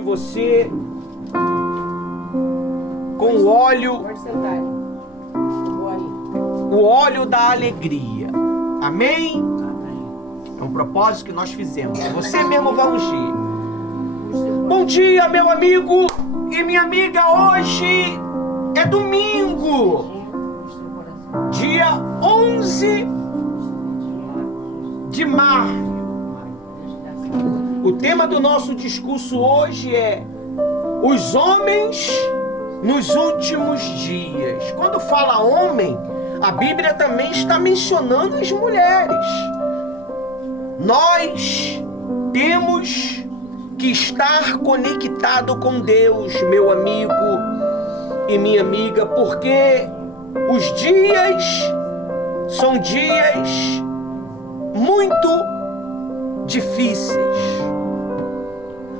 Você com o óleo, o óleo da alegria. Amém? É um propósito que nós fizemos. Você mesmo vai ungir. Bom dia, meu amigo e minha amiga. Hoje é domingo, dia 11 de maio. O tema do nosso discurso hoje é os homens nos últimos dias. Quando fala homem, a Bíblia também está mencionando as mulheres. Nós temos que estar conectado com Deus, meu amigo e minha amiga, porque os dias são dias muito difíceis.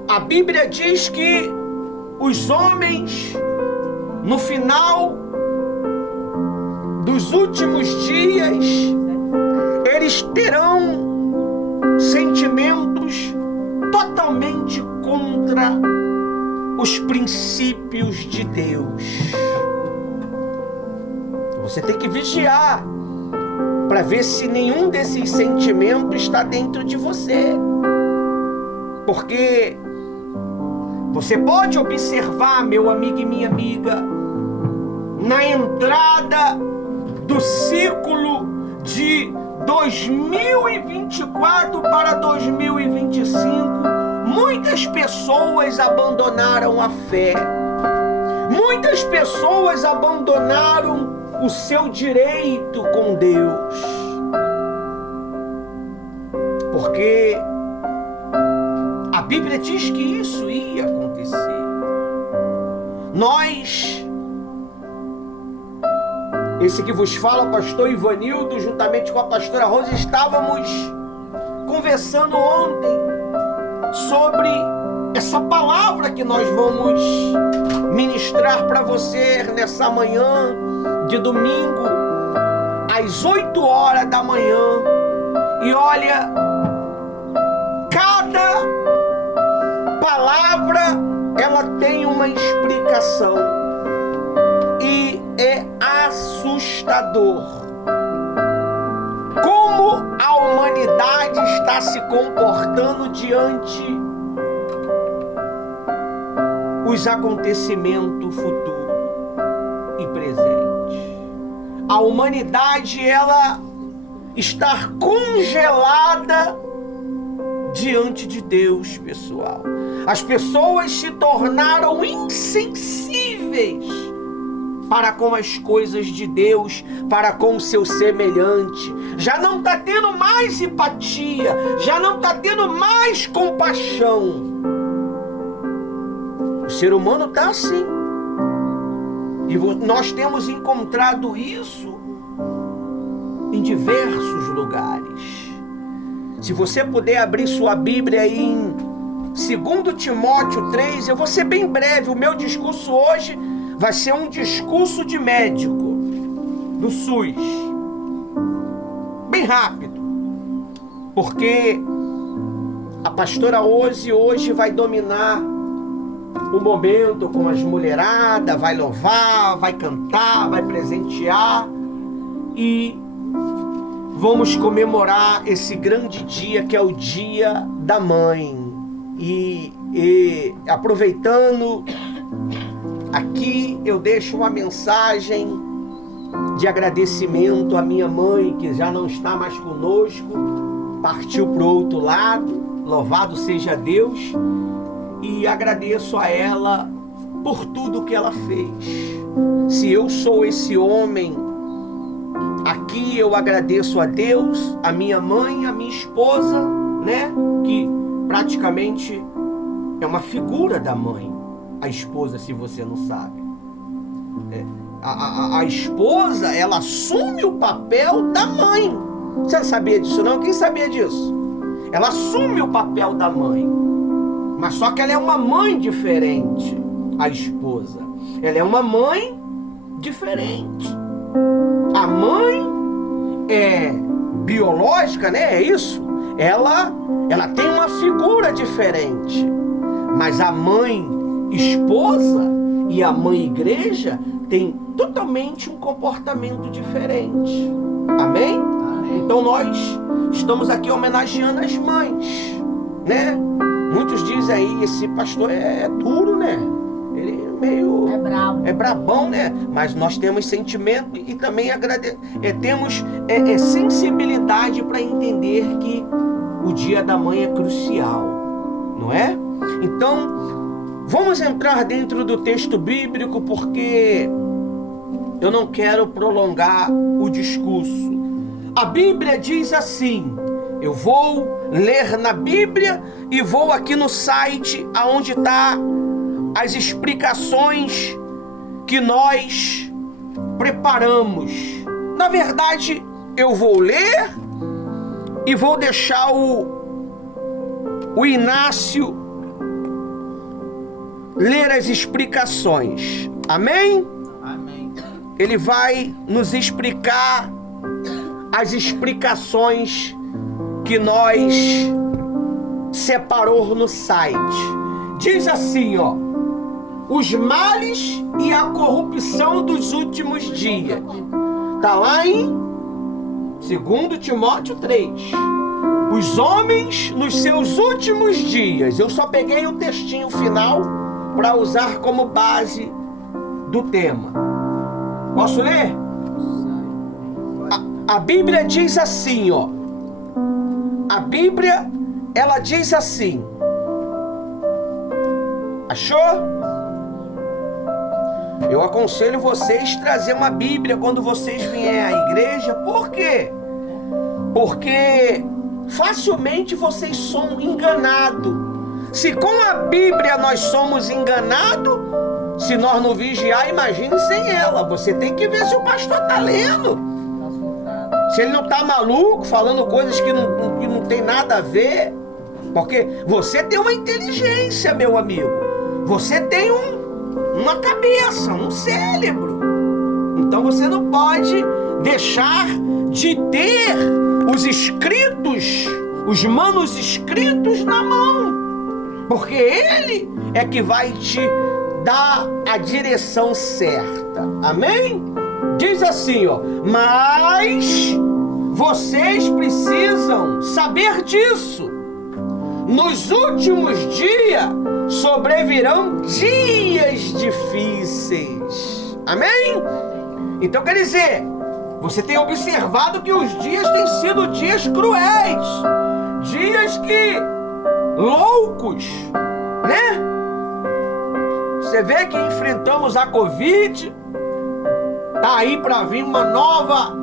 A Bíblia diz que os homens, no final dos últimos dias, eles terão sentimentos totalmente contra os princípios de Deus. Você tem que vigiar para ver se nenhum desses sentimentos está dentro de você. Porque você pode observar, meu amigo e minha amiga, na entrada do ciclo de 2024 para 2025, muitas pessoas abandonaram a fé. Muitas pessoas abandonaram o seu direito com Deus. Porque a Bíblia diz que isso ia acontecer. Nós, esse que vos fala, o pastor Ivanildo, juntamente com a pastora Rosa, estávamos conversando ontem sobre essa palavra que nós vamos ministrar para você nessa manhã de domingo, às 8 horas da manhã. E olha, cada palavra, ela tem uma explicação. E é assustador como a humanidade está se comportando diante os acontecimentos futuros e presentes. A humanidade, ela está congelada diante de Deus, pessoal. As pessoas se tornaram insensíveis para com as coisas de Deus, para com o seu semelhante. Já não está tendo mais empatia, já não está tendo mais compaixão. O ser humano está assim. E nós temos encontrado isso em diversos lugares. Se você puder abrir sua Bíblia aí em 2 Timóteo 3, eu vou ser bem breve. O meu discurso hoje vai ser um discurso de médico do SUS. Bem rápido. Porque a pastora hoje vai dominar o momento com as mulheradas, vai louvar, vai cantar, vai presentear e vamos comemorar esse grande dia que é o Dia da Mãe. E aproveitando aqui, eu deixo uma mensagem de agradecimento à minha mãe, que já não está mais conosco, partiu para o outro lado. Louvado seja Deus. E agradeço a ela por tudo que ela fez. Se eu sou esse homem aqui, eu agradeço a Deus, a minha mãe, a minha esposa, né? Que praticamente é uma figura da mãe. A esposa, se você não sabe. A esposa, ela assume o papel da mãe. Você não sabia disso, não? Quem sabia disso? Ela assume o papel da mãe. Mas só que ela é uma mãe diferente, a esposa. Ela é uma mãe diferente. A mãe é biológica, né? É isso? Ela tem uma figura diferente. Mas a mãe esposa e a mãe igreja têm totalmente um comportamento diferente. Amém? Amém. Então nós estamos aqui homenageando as mães, né? Muitos dizem aí, esse pastor é duro, né? Ele é meio... É bravo. É brabão, né? Mas nós temos sentimento e também temos sensibilidade para entender que o dia da mãe é crucial, não é? Então, vamos entrar dentro do texto bíblico, porque eu não quero prolongar o discurso. A Bíblia diz assim, eu vou ler na Bíblia e vou aqui no site aonde está as explicações que nós preparamos. Na verdade, eu vou ler e vou deixar o Inácio ler as explicações. Amém? Amém. Ele vai nos explicar as explicações que nós separou no site. Diz assim, ó: os males e a corrupção dos últimos dias. Tá lá em 2 Timóteo 3. Os homens nos seus últimos dias. Eu só peguei o textinho final para usar como base do tema. Posso ler? A Bíblia diz assim, ó. A Bíblia, ela diz assim. Achou? Eu aconselho vocês trazer uma Bíblia quando vocês vierem à igreja. Por quê? Porque facilmente vocês são enganados. Se com a Bíblia nós somos enganados, se nós não vigiar, imagine sem ela. Você tem que ver se o pastor está lendo. Se ele não está maluco, falando coisas que não tem nada a ver. Porque você tem uma inteligência, meu amigo. Você tem uma cabeça, um cérebro. Então você não pode deixar de ter os escritos, os manuscritos na mão. Porque ele é que vai te dar a direção certa. Amém? Diz assim, ó: mas vocês precisam saber disso. Nos últimos dias sobrevirão dias difíceis. Amém? Então quer dizer, você tem observado que os dias têm sido dias cruéis, dias que loucos, né? Você vê que enfrentamos a Covid, tá aí para vir uma nova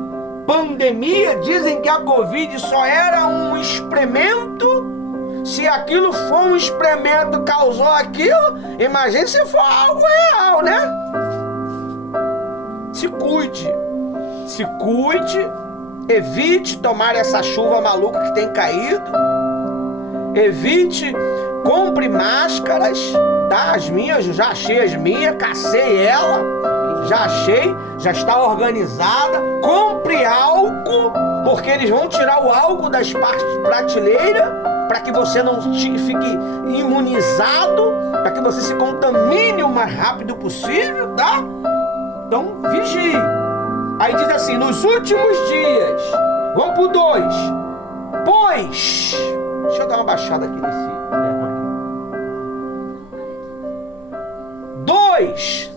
pandemia. Dizem que a Covid só era um experimento. Se aquilo for um experimento, causou aquilo, imagine se for algo real, né? Se cuide, evite tomar essa chuva maluca que tem caído, evite, compre máscaras, tá? As minhas, já achei as minhas, cacei ela, já achei, já está organizada. Compre álcool, porque eles vão tirar o álcool das prateleiras, para que você não fique imunizado, para que você se contamine o mais rápido possível, tá? Então, vigie. Aí diz assim, nos últimos dias, vamos pro 2. Pois, deixa eu dar uma baixada aqui nesse... 2,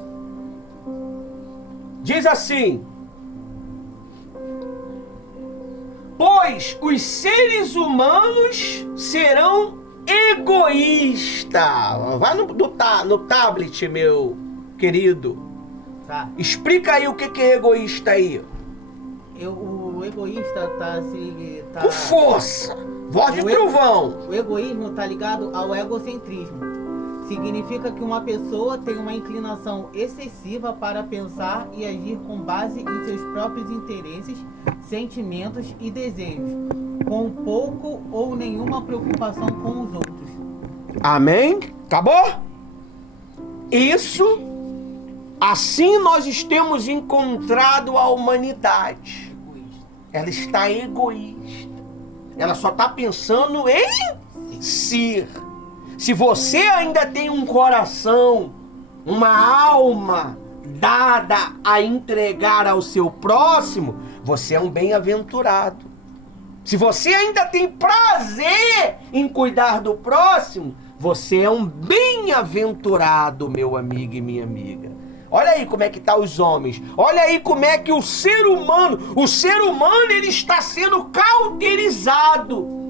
diz assim, pois os seres humanos serão egoístas. Vai no tablet, meu querido. Tá. Explica aí o que é egoísta aí. O egoísta tá... Com força. Voz de trovão. O egoísmo tá ligado ao egocentrismo. Significa que uma pessoa tem uma inclinação excessiva para pensar e agir com base em seus próprios interesses, sentimentos e desejos, com pouco ou nenhuma preocupação com os outros. Amém? Acabou? Isso, assim nós temos encontrado a humanidade. Ela está egoísta. Ela só está pensando em si. se você ainda tem um coração, uma alma dada a entregar ao seu próximo, você é um bem-aventurado. Se você ainda tem prazer em cuidar do próximo, você é um bem-aventurado, meu amigo e minha amiga. Olha aí como é que tá os homens. Olha aí como é que o ser humano ele está sendo cauterizado.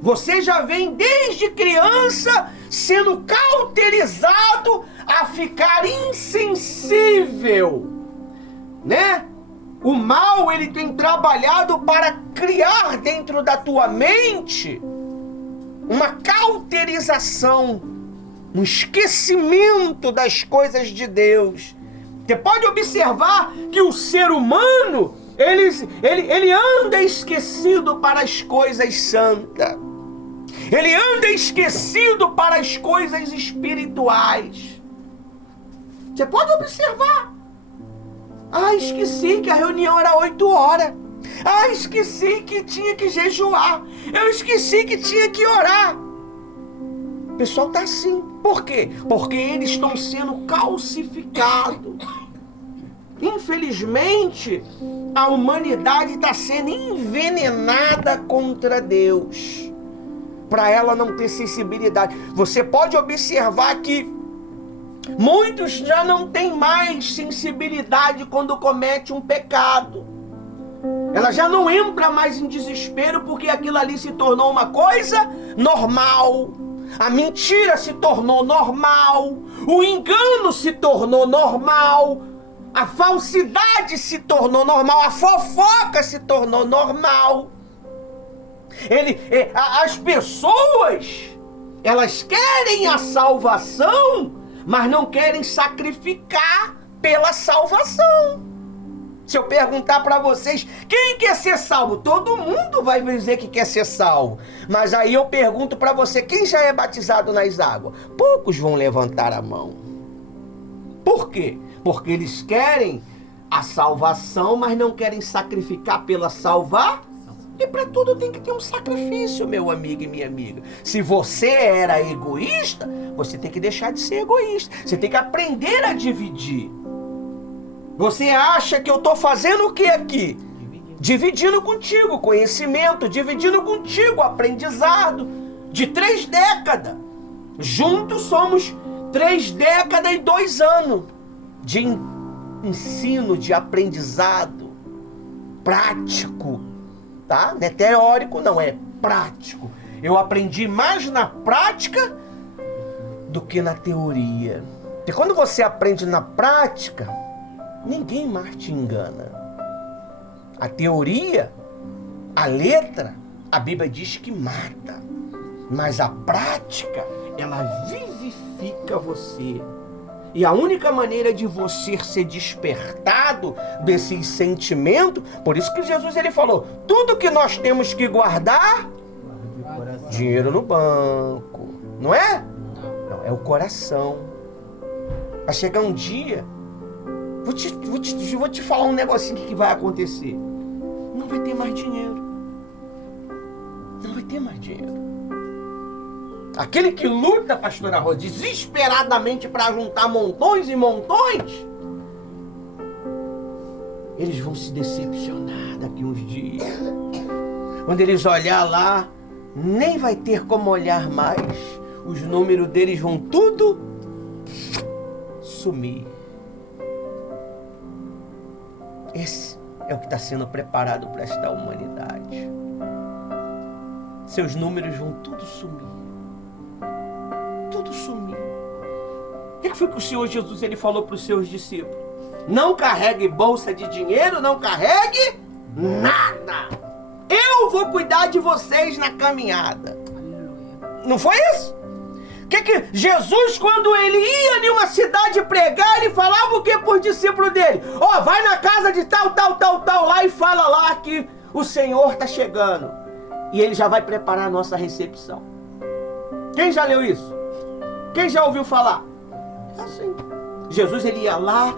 Você já vem desde criança sendo cauterizado a ficar insensível, né? O mal, ele tem trabalhado para criar dentro da tua mente uma cauterização, um esquecimento das coisas de Deus. Você pode observar que o ser humano, ele anda esquecido para as coisas santas. Ele anda esquecido para as coisas espirituais. Você pode observar. Esqueci que a reunião era 8 horas. Esqueci que tinha que jejuar. Eu esqueci que tinha que orar. O pessoal está assim. Por quê? Porque eles estão sendo calcificados. Infelizmente, a humanidade está sendo envenenada contra Deus, para ela não ter sensibilidade. Você pode observar que muitos já não têm mais sensibilidade quando comete um pecado. Ela já não entra mais em desespero porque aquilo ali se tornou uma coisa normal. A mentira se tornou normal. O engano se tornou normal. A falsidade se tornou normal. A fofoca se tornou normal. As pessoas, elas querem a salvação, mas não querem sacrificar pela salvação. Se eu perguntar para vocês, quem quer ser salvo? Todo mundo vai dizer que quer ser salvo. Mas aí eu pergunto para você, quem já é batizado nas águas? Poucos vão levantar a mão. Por quê? Porque eles querem a salvação, mas não querem sacrificar pela salvação. E para tudo tem que ter um sacrifício, meu amigo e minha amiga. Se você era egoísta, você tem que deixar de ser egoísta. Você tem que aprender a dividir. Você acha que eu estou fazendo o que aqui? Dividindo contigo conhecimento, dividindo contigo aprendizado de 3 décadas. Juntos somos 3 décadas e 2 anos de ensino, de aprendizado prático. Tá? Não é teórico, não, é prático. Eu aprendi mais na prática do que na teoria. Porque quando você aprende na prática, ninguém mais te engana. A teoria, a letra, a Bíblia diz que mata. Mas a prática, ela vivifica você. E a única maneira de você ser despertado desses sentimentos, por isso que Jesus ele falou, tudo que nós temos que guardar, dinheiro no banco, não é? Não, é o coração. Vai chegar um dia, vou te falar um negocinho que vai acontecer. Não vai ter mais dinheiro. Não vai ter mais dinheiro. Aquele que luta, pastora Rosa, desesperadamente para juntar montões e montões, eles vão se decepcionar daqui uns dias. Quando eles olhar lá, nem vai ter como olhar mais. Os números deles vão tudo sumir. Esse é o que está sendo preparado para esta humanidade. Seus números vão tudo sumir. Tudo sumir. O que foi que o Senhor Jesus ele falou para os seus discípulos? Não carregue bolsa de dinheiro, não carregue nada. Eu vou cuidar de vocês na caminhada. Não foi isso? Que Jesus, quando ele ia em uma cidade pregar, ele falava o que por discípulo dele? Vai na casa de tal lá e fala lá que o Senhor está chegando. E ele já vai preparar a nossa recepção. Quem já leu isso? Quem já ouviu falar? Assim. Jesus ele ia lá,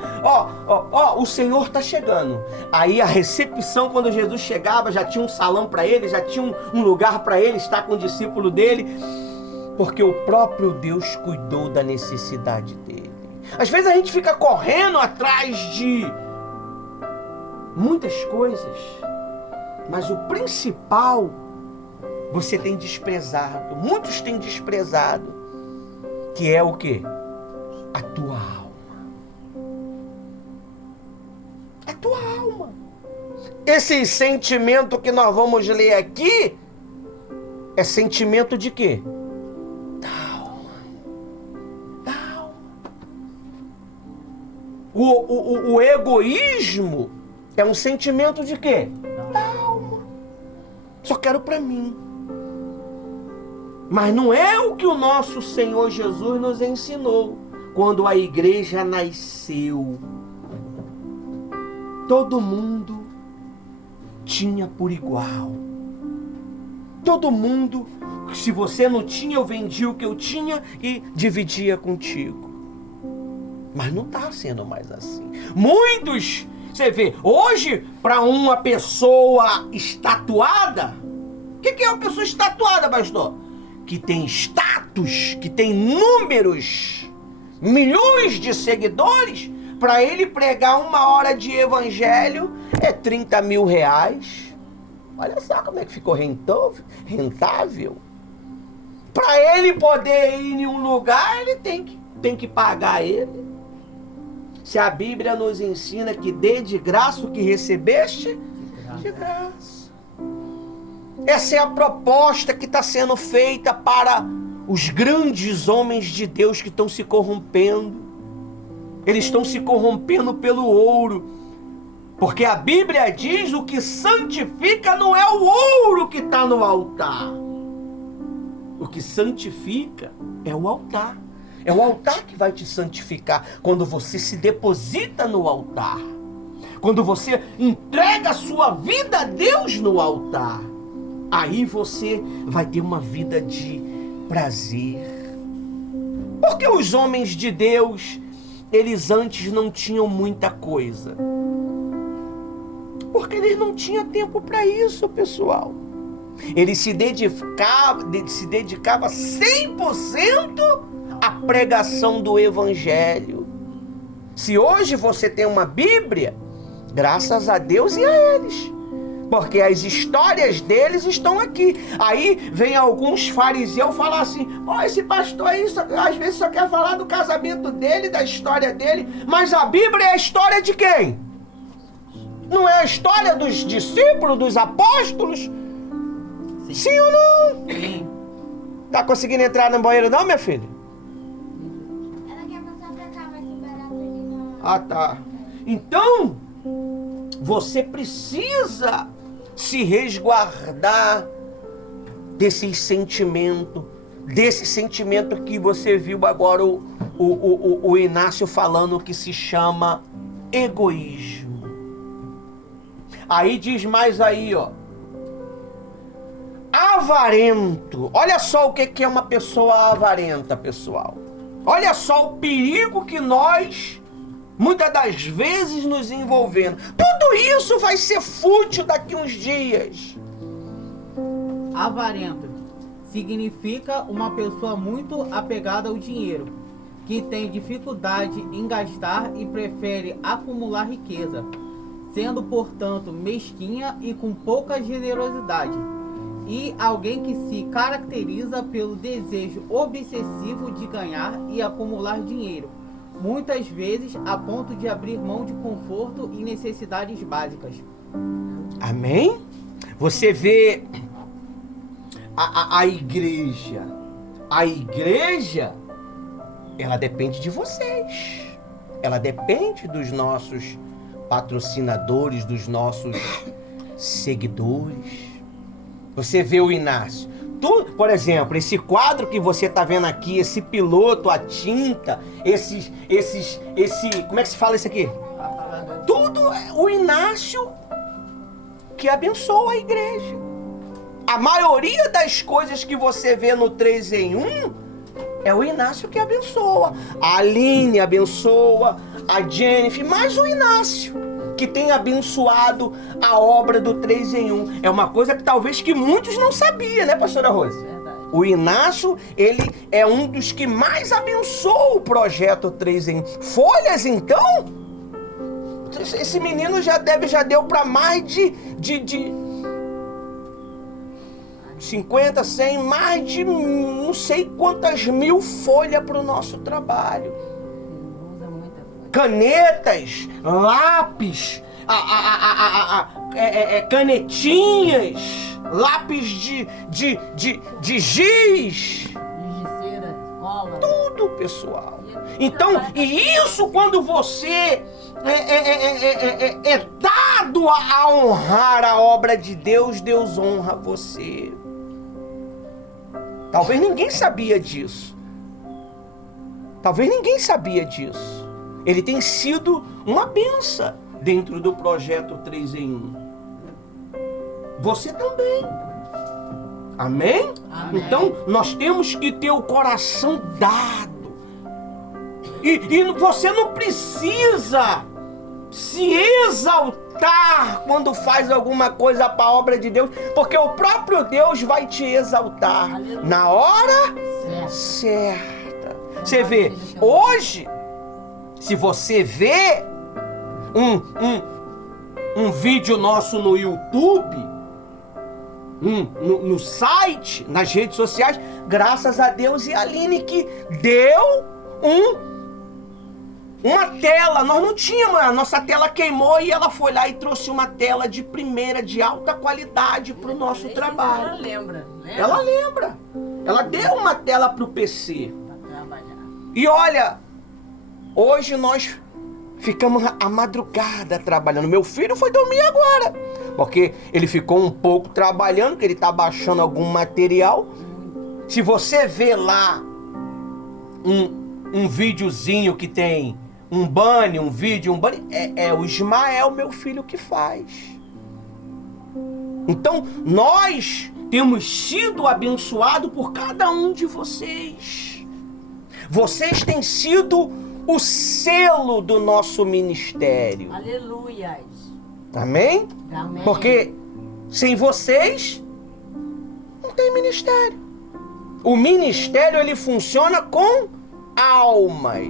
o Senhor está chegando. Aí a recepção, quando Jesus chegava, já tinha um salão para ele, já tinha um lugar para ele estar com o discípulo dele. Porque o próprio Deus cuidou da necessidade dele. Às vezes a gente fica correndo atrás de muitas coisas, mas o principal você tem desprezado, muitos têm desprezado, que é o quê? A tua alma. A tua alma. Esse sentimento que nós vamos ler aqui é sentimento de quê? Da alma. Da alma. O egoísmo é um sentimento de quê? Da alma. Só quero para mim. Mas não é o que o nosso Senhor Jesus nos ensinou quando a igreja nasceu. Todo mundo tinha por igual. Todo mundo, se você não tinha, eu vendia o que eu tinha e dividia contigo. Mas não está sendo mais assim. Muitos, você vê, hoje, para uma pessoa estatuada, o que é uma pessoa estatuada, pastor? Que tem status, que tem números, milhões de seguidores, para ele pregar 1 hora de evangelho é 30 mil reais. Olha só como é que ficou rentável. Para ele poder ir em um lugar, ele tem que pagar ele. Se a Bíblia nos ensina que dê de graça o que recebeste, de graça. Essa é a proposta que está sendo feita para os grandes homens de Deus que estão se corrompendo. Eles estão se corrompendo pelo ouro. Porque a Bíblia diz: o que santifica não é o ouro que está no altar. O que santifica é o altar. É o altar que vai te santificar. Quando você se deposita no altar. Quando você entrega a sua vida a Deus no altar. Aí você vai ter uma vida de prazer. Porque os homens de Deus, eles antes não tinham muita coisa. Porque eles não tinham tempo para isso, pessoal. Eles se dedicavam 100% à pregação do Evangelho. Se hoje você tem uma Bíblia, graças a Deus e a eles. Porque as histórias deles estão aqui. Aí vem alguns fariseus falar assim: pô, esse pastor aí às vezes só quer falar do casamento dele, da história dele. Mas a Bíblia é a história de quem? Não é a história dos discípulos, dos apóstolos? Sim, sim ou não? Sim. Tá conseguindo entrar no banheiro não, minha filha? Ela quer passar pra cá, vai liberar pra ele não. Ah, tá. Então, você precisa se resguardar desse sentimento que você viu agora o Inácio falando, que se chama egoísmo. Aí diz mais aí, ó. Avarento. Olha só o que é uma pessoa avarenta, pessoal. Olha só o perigo que nós muitas das vezes nos envolvendo. Tudo isso vai ser fútil daqui uns dias. Avarento significa uma pessoa muito apegada ao dinheiro, que tem dificuldade em gastar e prefere acumular riqueza, sendo, portanto, mesquinha e com pouca generosidade. E alguém que se caracteriza pelo desejo obsessivo de ganhar e acumular dinheiro, muitas vezes a ponto de abrir mão de conforto e necessidades básicas. Amém? Você vê a igreja. A igreja, ela depende de vocês. Ela depende dos nossos patrocinadores, dos nossos seguidores. Você vê o Inácio. Por exemplo, esse quadro que você está vendo aqui, esse piloto, a tinta, como é que se fala isso aqui? Tudo é o Inácio que abençoa a igreja. A maioria das coisas que você vê no 3 em 1 é o Inácio que abençoa. A Aline abençoa, a Jennifer, mas o Inácio que tem abençoado a obra do 3 em 1. É uma coisa que talvez que muitos não sabiam, né, pastora Rose? Verdade. O Inácio, ele é um dos que mais abençoou o projeto 3 em 1. Folhas, então? Esse menino já deu para mais de 50, 100, mais de não sei quantas mil folhas para o nosso trabalho. Canetas, lápis, canetinhas, lápis de giz. Gizeira, cola. Tudo, pessoal. Então, e isso quando você é dado a honrar a obra de Deus, Deus honra você. Talvez ninguém sabia disso. Talvez ninguém sabia disso. Ele tem sido uma bênção dentro do projeto 3 em 1. Você também. Amém? Amém. Então, nós temos que ter o coração dado. E você não precisa se exaltar quando faz alguma coisa para a obra de Deus, porque o próprio Deus vai te exaltar. Aleluia. Na hora certa. Você vê, hoje, se você vê um vídeo nosso no YouTube, no site, nas redes sociais, graças a Deus e a Aline que deu uma tela. Nós não tínhamos, a nossa tela queimou e ela foi lá e trouxe uma tela de primeira, de alta qualidade para o nosso trabalho. Ela lembra. Ela lembra. Ela deu uma tela para o PC. Pra trabalhar. E olha, hoje nós ficamos a madrugada trabalhando. Meu filho foi dormir agora, porque ele ficou um pouco trabalhando, que ele está baixando algum material. Se você vê lá um videozinho que tem um banner, é o Ismael, meu filho, que faz. Então, nós temos sido abençoados por cada um de vocês. Vocês têm sido o selo do nosso ministério. Aleluias. Amém? Amém. Porque sem vocês não tem ministério. O ministério, ele funciona com almas.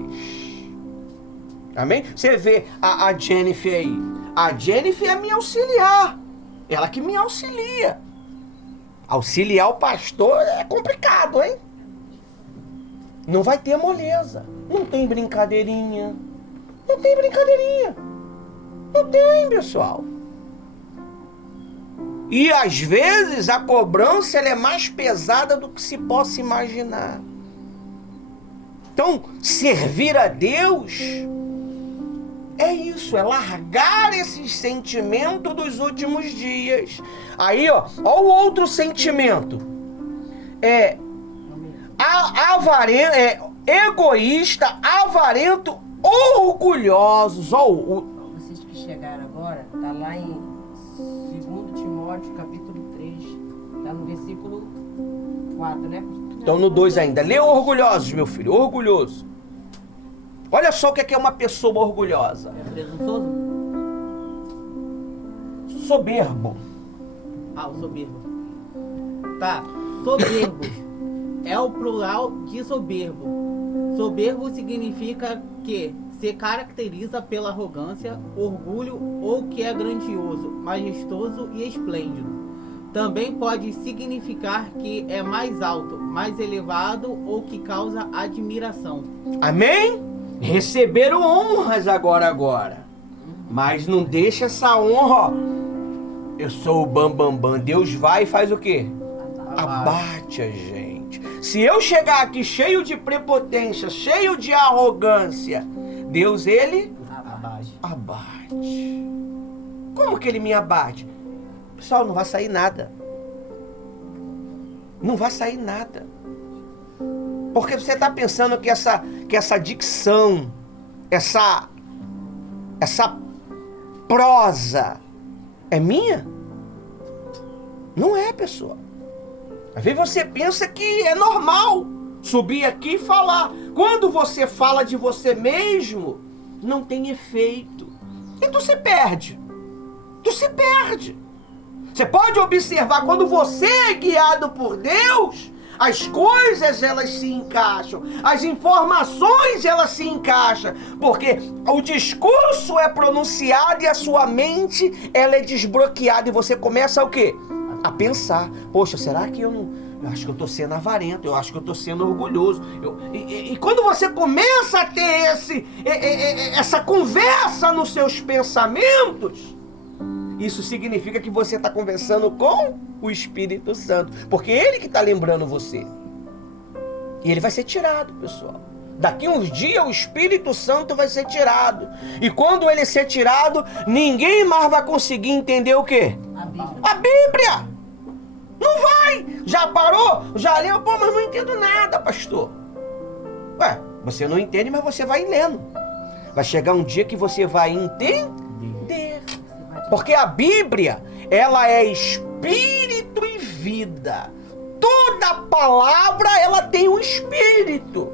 Amém? Você vê a Jennifer aí. A Jennifer é minha auxiliar. Ela que me auxilia. Auxiliar o pastor é complicado, hein? Não vai ter moleza. Não tem brincadeirinha. Não tem brincadeirinha. Não tem, pessoal. E às vezes a cobrança ela é mais pesada do que se possa imaginar. Então, servir a Deus é isso, é largar esses sentimentos dos últimos dias. Aí, ó o outro sentimento. Egoísta, avarento, orgulhosos. Vocês que chegaram agora, tá lá em 2 Timóteo, capítulo 3, tá no versículo 4, né? Estão no 2 ainda. Lê orgulhosos, meu filho, orgulhoso. Olha só o que é uma pessoa orgulhosa. É presunçoso? Soberbo. Ah, o soberbo. Tá, soberbo é o plural de soberbo. Soberbo significa que se caracteriza pela arrogância, orgulho ou que é grandioso, majestoso e esplêndido. Também pode significar que é mais alto, mais elevado ou que causa admiração. Amém? Receberam honras agora. Mas não deixa essa honra, ó. Eu sou o bambambam. Deus vai e faz o quê? Abate a gente. Se eu chegar aqui cheio de prepotência, cheio de arrogância, Deus, ele abate. Como que ele me abate? Pessoal, não vai sair nada. Não vai sair nada. Porque você está pensando que essa dicção, essa prosa é minha? Não é, pessoal. Às vezes você pensa que é normal subir aqui e falar. Quando você fala de você mesmo, não tem efeito. E tu se perde. Você pode observar, quando você é guiado por Deus, As coisas, elas se encaixam. As informações, elas se encaixam. Porque o discurso é pronunciado e a sua mente, ela é desbloqueada. E você começa o quê? A pensar. Poxa, será que eu não... Eu acho que eu estou sendo avarento, eu acho que eu estou sendo orgulhoso. E quando você começa a ter essa conversa nos seus pensamentos, isso significa que você está conversando com o Espírito Santo. Porque é ele que está lembrando você. E ele vai ser tirado, pessoal. Daqui uns dias o Espírito Santo vai ser tirado. E quando ele ser tirado, ninguém mais vai conseguir entender o quê? A Bíblia. Não vai! Já parou? Já leu? Pô, mas não entendo nada, pastor. Ué, você não entende, mas você vai lendo. Vai chegar um dia que você vai entender. Porque a Bíblia, ela é espírito e vida. Toda palavra, ela tem um espírito.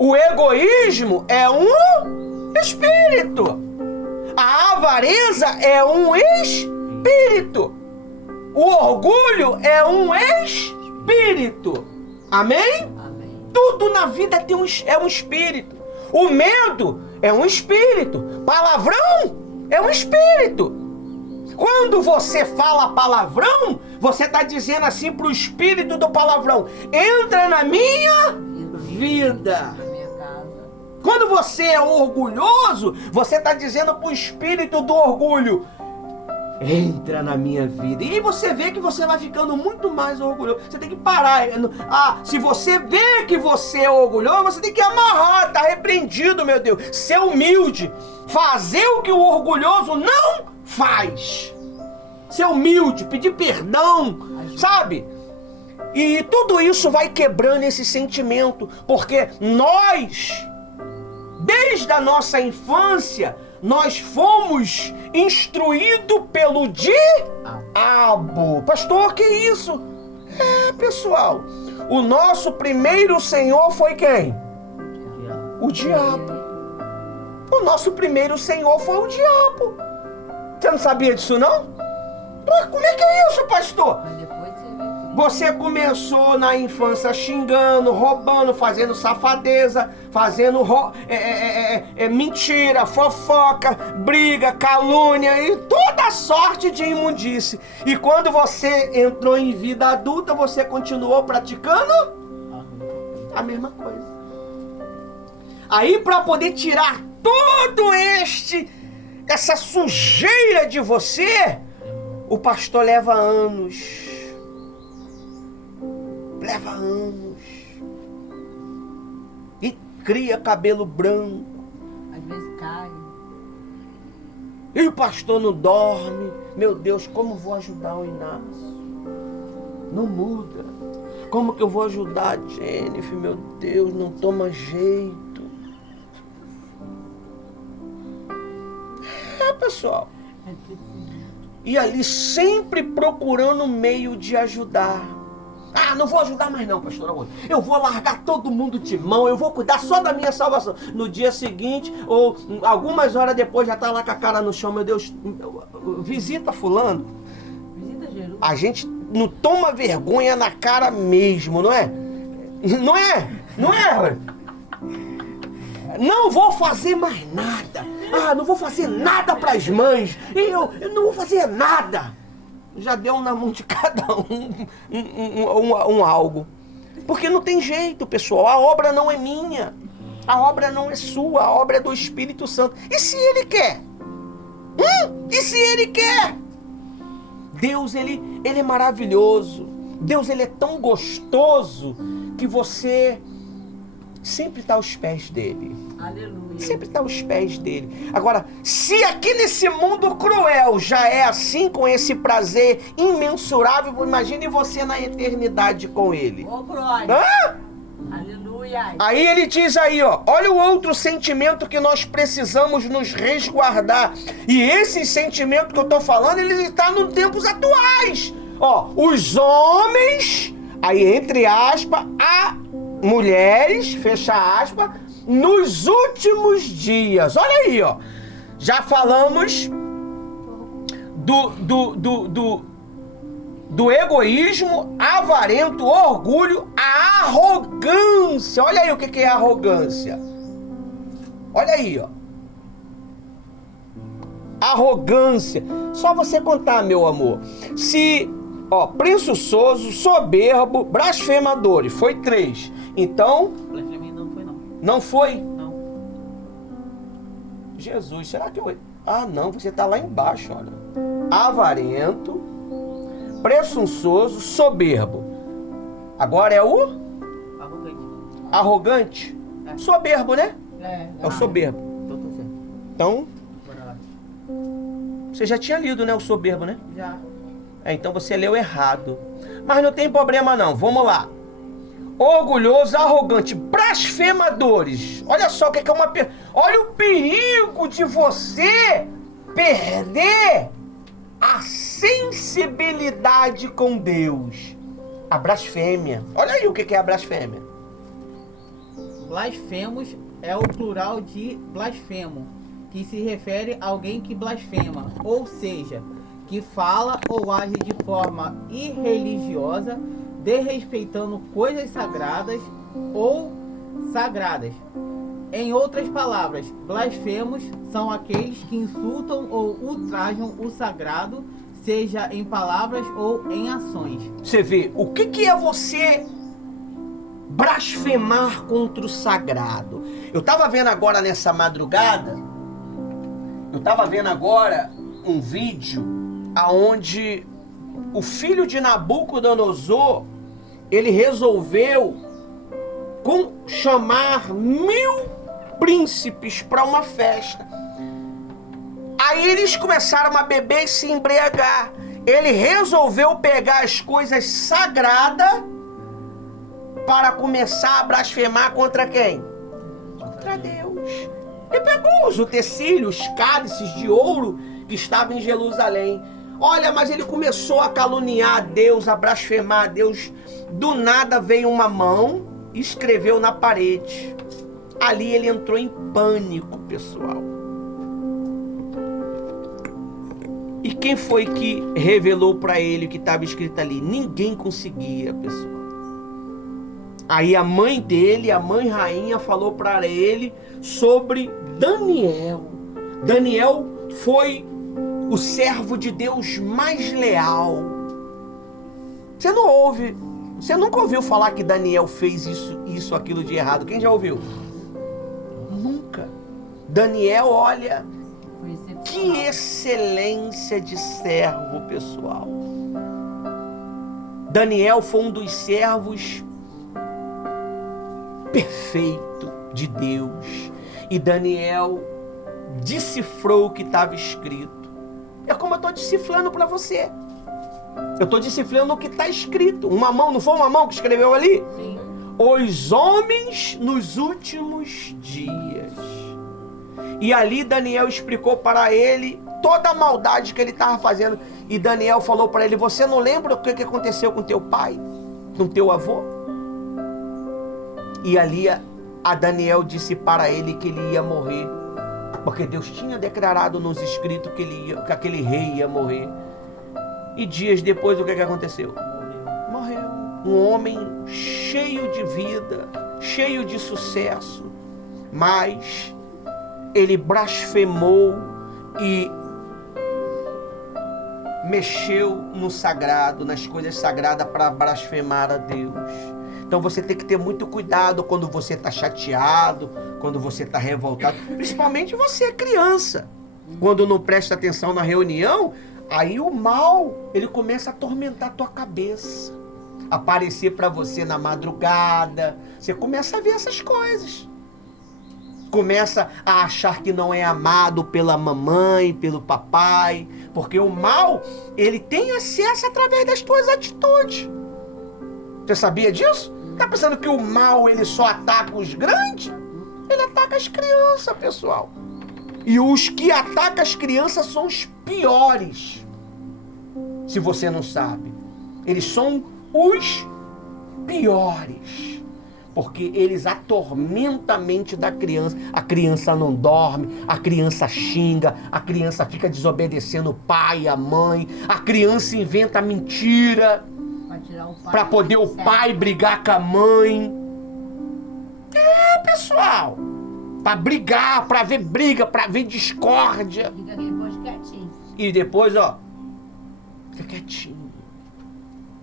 O egoísmo é um espírito. A avareza é um espírito. O orgulho é um espírito. Amém? Amém. Tudo na vida é um espírito. O medo é um espírito. Palavrão é um espírito. Quando você fala palavrão, você está dizendo assim para o espírito do palavrão: entra na minha vida. Na minha casa. Quando você é orgulhoso, você está dizendo para o espírito do orgulho: entra na minha vida. E você vê que você vai ficando muito mais orgulhoso. Você tem que parar. Se você vê que você é orgulhoso, você tem que amarrar. Tá repreendido, meu Deus. Ser humilde. Fazer o que o orgulhoso não faz. Ser humilde, pedir perdão, sabe? E tudo isso vai quebrando esse sentimento. Porque nós, desde a nossa infância, nós fomos instruídos pelo diabo. Pastor, que isso? Pessoal, o nosso primeiro senhor foi quem? O diabo. O nosso primeiro senhor foi o diabo. Você não sabia disso, não? Como é que é isso, pastor? Mas depois você vê que... Você começou na infância xingando, roubando, fazendo safadeza, fazendo mentira, fofoca, briga, calúnia e toda sorte de imundície. E quando você entrou em vida adulta, você continuou praticando a mesma coisa. Aí, para poder tirar todo essa sujeira de você, o pastor leva anos. Leva anos. E cria cabelo branco. Às vezes cai. E o pastor não dorme. Meu Deus, como vou ajudar o Inácio? Não muda. Como que eu vou ajudar a Jennifer? Meu Deus, não toma jeito. Pessoal. E ali sempre procurando meio de ajudar. Não vou ajudar mais não, pastor Augusto. Eu vou largar todo mundo de mão, eu vou cuidar só da minha salvação. No dia seguinte, ou algumas horas depois, já tá lá com a cara no chão. Meu Deus, visita fulano. Visita Jesus. A gente não toma vergonha na cara mesmo, não é? Não é? Não é? Não vou fazer mais nada. Não vou fazer nada para as mães. Eu não vou fazer nada. Já deu na mão de cada um algo. Porque não tem jeito, pessoal. A obra não é minha. A obra não é sua. A obra é do Espírito Santo. E se Ele quer? E se Ele quer? Deus, Ele é maravilhoso. Deus, Ele é tão gostoso que você sempre está aos pés dele. Aleluia. Sempre está aos pés dele. Agora, se aqui nesse mundo cruel já é assim, com esse prazer imensurável, imagine você na eternidade com ele. Ô, glória. Aleluia. Aí ele diz aí, ó, olha o outro sentimento que nós precisamos nos resguardar. E esse sentimento que eu tô falando, ele está nos tempos atuais. Ó, os homens, aí entre aspas, mulheres, fecha aspas, nos últimos dias. Olha aí, ó. Já falamos do egoísmo, avarento, orgulho, a arrogância. Olha aí o que é arrogância. Olha aí, ó. Arrogância. Só você contar, meu amor. Se, presunçoso, soberbo, blasfemadores. Foi 3. Então... Blasfêmia não foi, não. Não foi? Não. Jesus, será que eu... Ah, não, você tá lá embaixo, olha. Avarento, presunçoso, soberbo. Agora é o... Arrogante. Arrogante. É. Soberbo, né? É. É o soberbo. Tô certo. Então, Bora lá. você já tinha lido, né, o soberbo, né? Já. Então você leu errado. Mas não tem problema não, vamos lá. Orgulhoso, arrogante, blasfemadores. Olha só o que é uma... Olha o perigo de você perder a sensibilidade com Deus. A blasfêmia. Olha aí o que é a blasfêmia. Blasfemos é o plural de blasfemo, que se refere a alguém que blasfema, ou seja, que fala ou age de forma irreligiosa, desrespeitando coisas sagradas ou sagradas. Em outras palavras, blasfemos são aqueles que insultam ou ultrajam o sagrado, seja em palavras ou em ações. Você vê, o que é você blasfemar contra o sagrado? Eu estava vendo agora nessa madrugada, um vídeo aonde o filho de Nabucodonosor, ele resolveu chamar 1000 príncipes para uma festa. Aí eles começaram a beber e se embriagar. Ele resolveu pegar as coisas sagradas para começar a blasfemar contra quem? Contra Deus. Ele pegou os utensílios, os cálices de ouro que estavam em Jerusalém. Olha, mas ele começou a caluniar a Deus, a blasfemar a Deus. Do nada veio uma mão e escreveu na parede. Ali ele entrou em pânico, pessoal. E quem foi que revelou para ele o que estava escrito ali? Ninguém conseguia, pessoal. Aí a mãe dele, a mãe rainha, falou para ele sobre Daniel. Daniel foi o servo de Deus mais leal. Você nunca ouviu falar que Daniel fez isso, aquilo de errado? Quem já ouviu? Nunca. Daniel, olha, que excelência de servo, pessoal. Daniel foi um dos servos perfeito de Deus. E Daniel decifrou o que estava escrito. É como eu estou decifrando para você. Eu estou decifrando o que está escrito. Uma mão, não foi uma mão que escreveu ali? Sim. Os homens nos últimos dias. E ali Daniel explicou para ele toda a maldade que ele estava fazendo. E Daniel falou para ele: você não lembra o que aconteceu com teu pai? Com teu avô? E ali a Daniel disse para ele que ele ia morrer. Porque Deus tinha declarado nos escritos que aquele rei ia morrer. E dias depois o que aconteceu? Morreu. Um homem cheio de vida, cheio de sucesso. Mas ele blasfemou e mexeu no sagrado, nas coisas sagradas, para blasfemar a Deus. Então você tem que ter muito cuidado quando você está chateado, quando você está revoltado. Principalmente você, criança. Quando não presta atenção na reunião, aí o mal, ele começa a atormentar a tua cabeça. Aparecer para você na madrugada. Você começa a ver essas coisas. Começa a achar que não é amado pela mamãe, pelo papai. Porque o mal, ele tem acesso através das tuas atitudes. Você sabia disso? Tá pensando que o mal, ele só ataca os grandes? Ele ataca as crianças, pessoal. E os que atacam as crianças são os piores. Se você não sabe. Eles são os piores. porque eles atormentam a mente da criança. A criança não dorme, a criança xinga, a criança fica desobedecendo o pai e a mãe, a criança inventa mentira para poder o pai brigar com a mãe. Pessoal, para brigar, para ver briga, para ver discórdia. Fica depois quietinho. E depois, fica quietinho.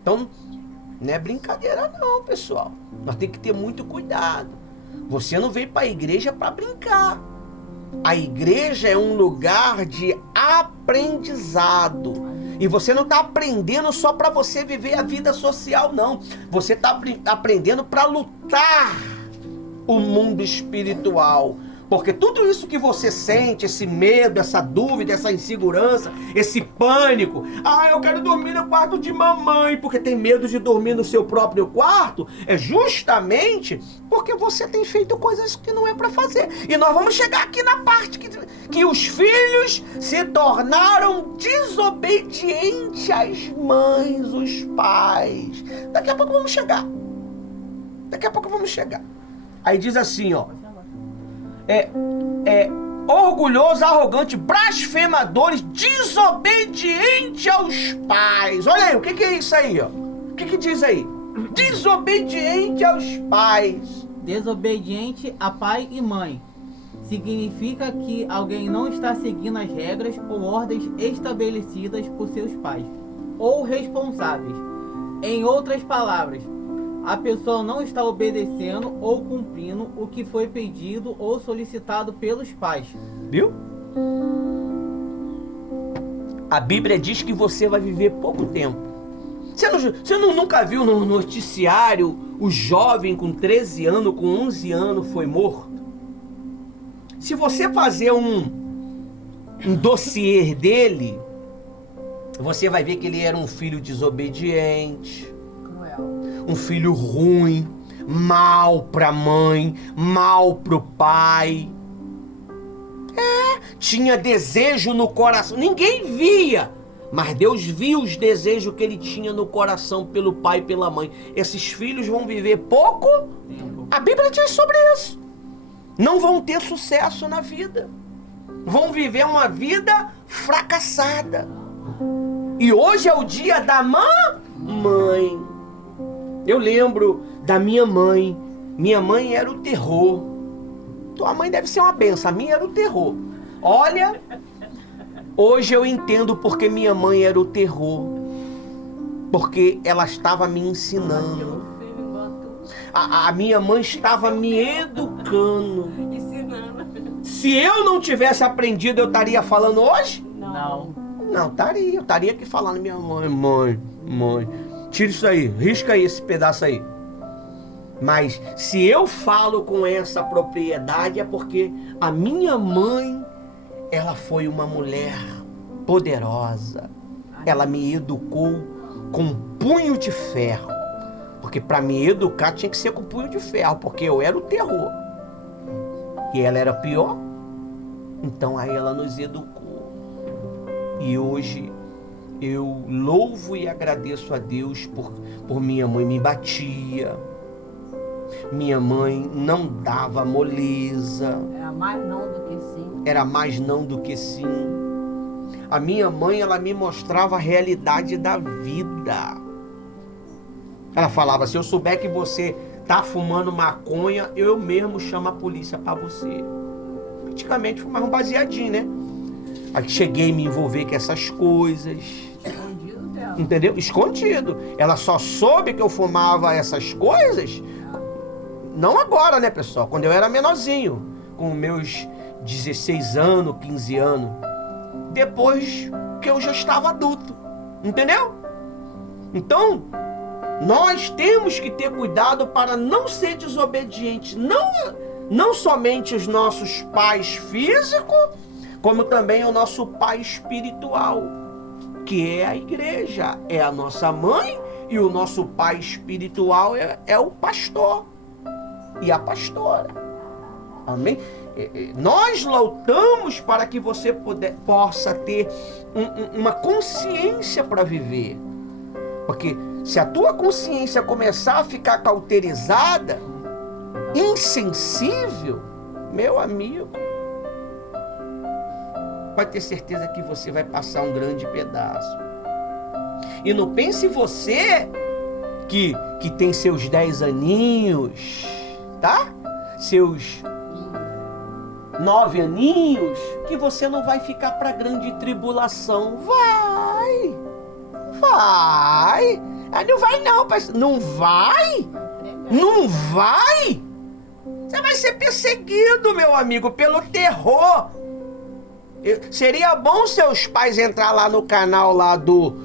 Então, não é brincadeira não, pessoal. Nós temos que ter muito cuidado. Você não veio para a igreja para brincar. A igreja é um lugar de aprendizado. E você não está aprendendo só para você viver a vida social, não. Você está aprendendo para lutar o mundo espiritual. Porque tudo isso que você sente, esse medo, essa dúvida, essa insegurança, esse pânico, eu quero dormir no quarto de mamãe, porque tem medo de dormir no seu próprio quarto, é justamente porque você tem feito coisas que não é para fazer. E nós vamos chegar aqui na parte que os filhos se tornaram desobedientes às mães, os pais. Daqui a pouco vamos chegar. Aí diz assim, orgulhoso, arrogante, blasfemadores, desobediente aos pais. Olha aí, o que é isso aí, O que diz aí? Desobediente aos pais. Desobediente a pai e mãe significa que alguém não está seguindo as regras ou ordens estabelecidas por seus pais ou responsáveis. Em outras palavras, a pessoa não está obedecendo ou cumprindo o que foi pedido ou solicitado pelos pais. Viu? A Bíblia diz que você vai viver pouco tempo. Você nunca viu no noticiário o jovem com 13 anos, com 11 anos foi morto? Se você fazer um dossiê dele, você vai ver que ele era um filho desobediente, um filho ruim, mal pra mãe, mal pro pai. Tinha desejo no coração. Ninguém via, mas Deus viu os desejos que ele tinha no coração pelo pai e pela mãe. Esses filhos vão viver pouco tempo. A Bíblia diz sobre isso. Não vão ter sucesso na vida. Vão viver uma vida fracassada. E hoje é o dia da mãe. Eu lembro da minha mãe. Minha mãe era o terror. Tua mãe deve ser uma benção. A minha era o terror. Olha, hoje eu entendo porque minha mãe era o terror. Porque ela estava me ensinando. A minha mãe estava me educando. Se eu não tivesse aprendido, eu estaria falando hoje? Não. Não, estaria. Eu estaria aqui falando, minha mãe. Tira isso aí, risca aí esse pedaço aí. Mas se eu falo com essa propriedade é porque a minha mãe, ela foi uma mulher poderosa. Ela me educou com punho de ferro. Porque para me educar tinha que ser com punho de ferro, porque eu era o terror. E ela era pior. Então aí ela nos educou. E hoje eu louvo e agradeço a Deus por minha mãe me batia. Minha mãe não dava moleza. Era mais não do que sim. Era mais não do que sim. A minha mãe, ela me mostrava a realidade da vida. Ela falava, se eu souber que você tá fumando maconha, eu mesmo chamo a polícia pra você. Praticamente fumava um baseadinho, né? Aí cheguei a me envolver com essas coisas. Escondido dela. Entendeu? Escondido. Ela só soube que eu fumava essas coisas, não agora, né, pessoal? Quando eu era menorzinho, com meus 16 anos, 15 anos. Depois que eu já estava adulto. Entendeu? Então, nós temos que ter cuidado para não ser desobediente. Não somente os nossos pais físicos, como também o nosso pai espiritual, que é a igreja, é a nossa mãe, e o nosso pai espiritual é o pastor e a pastora. Amém? Nós lutamos para que você possa ter uma consciência para viver. Porque se a tua consciência começar a ficar cauterizada, insensível, meu amigo, pode ter certeza que você vai passar um grande pedaço. E não pense você que tem seus 10 aninhos, tá? Seus 9 aninhos, que você não vai ficar para grande tribulação. Vai! Não vai não, parceiro. Não vai? Não vai? Você vai ser perseguido, meu amigo, pelo terror. Seria bom seus pais entrar lá no canal lá do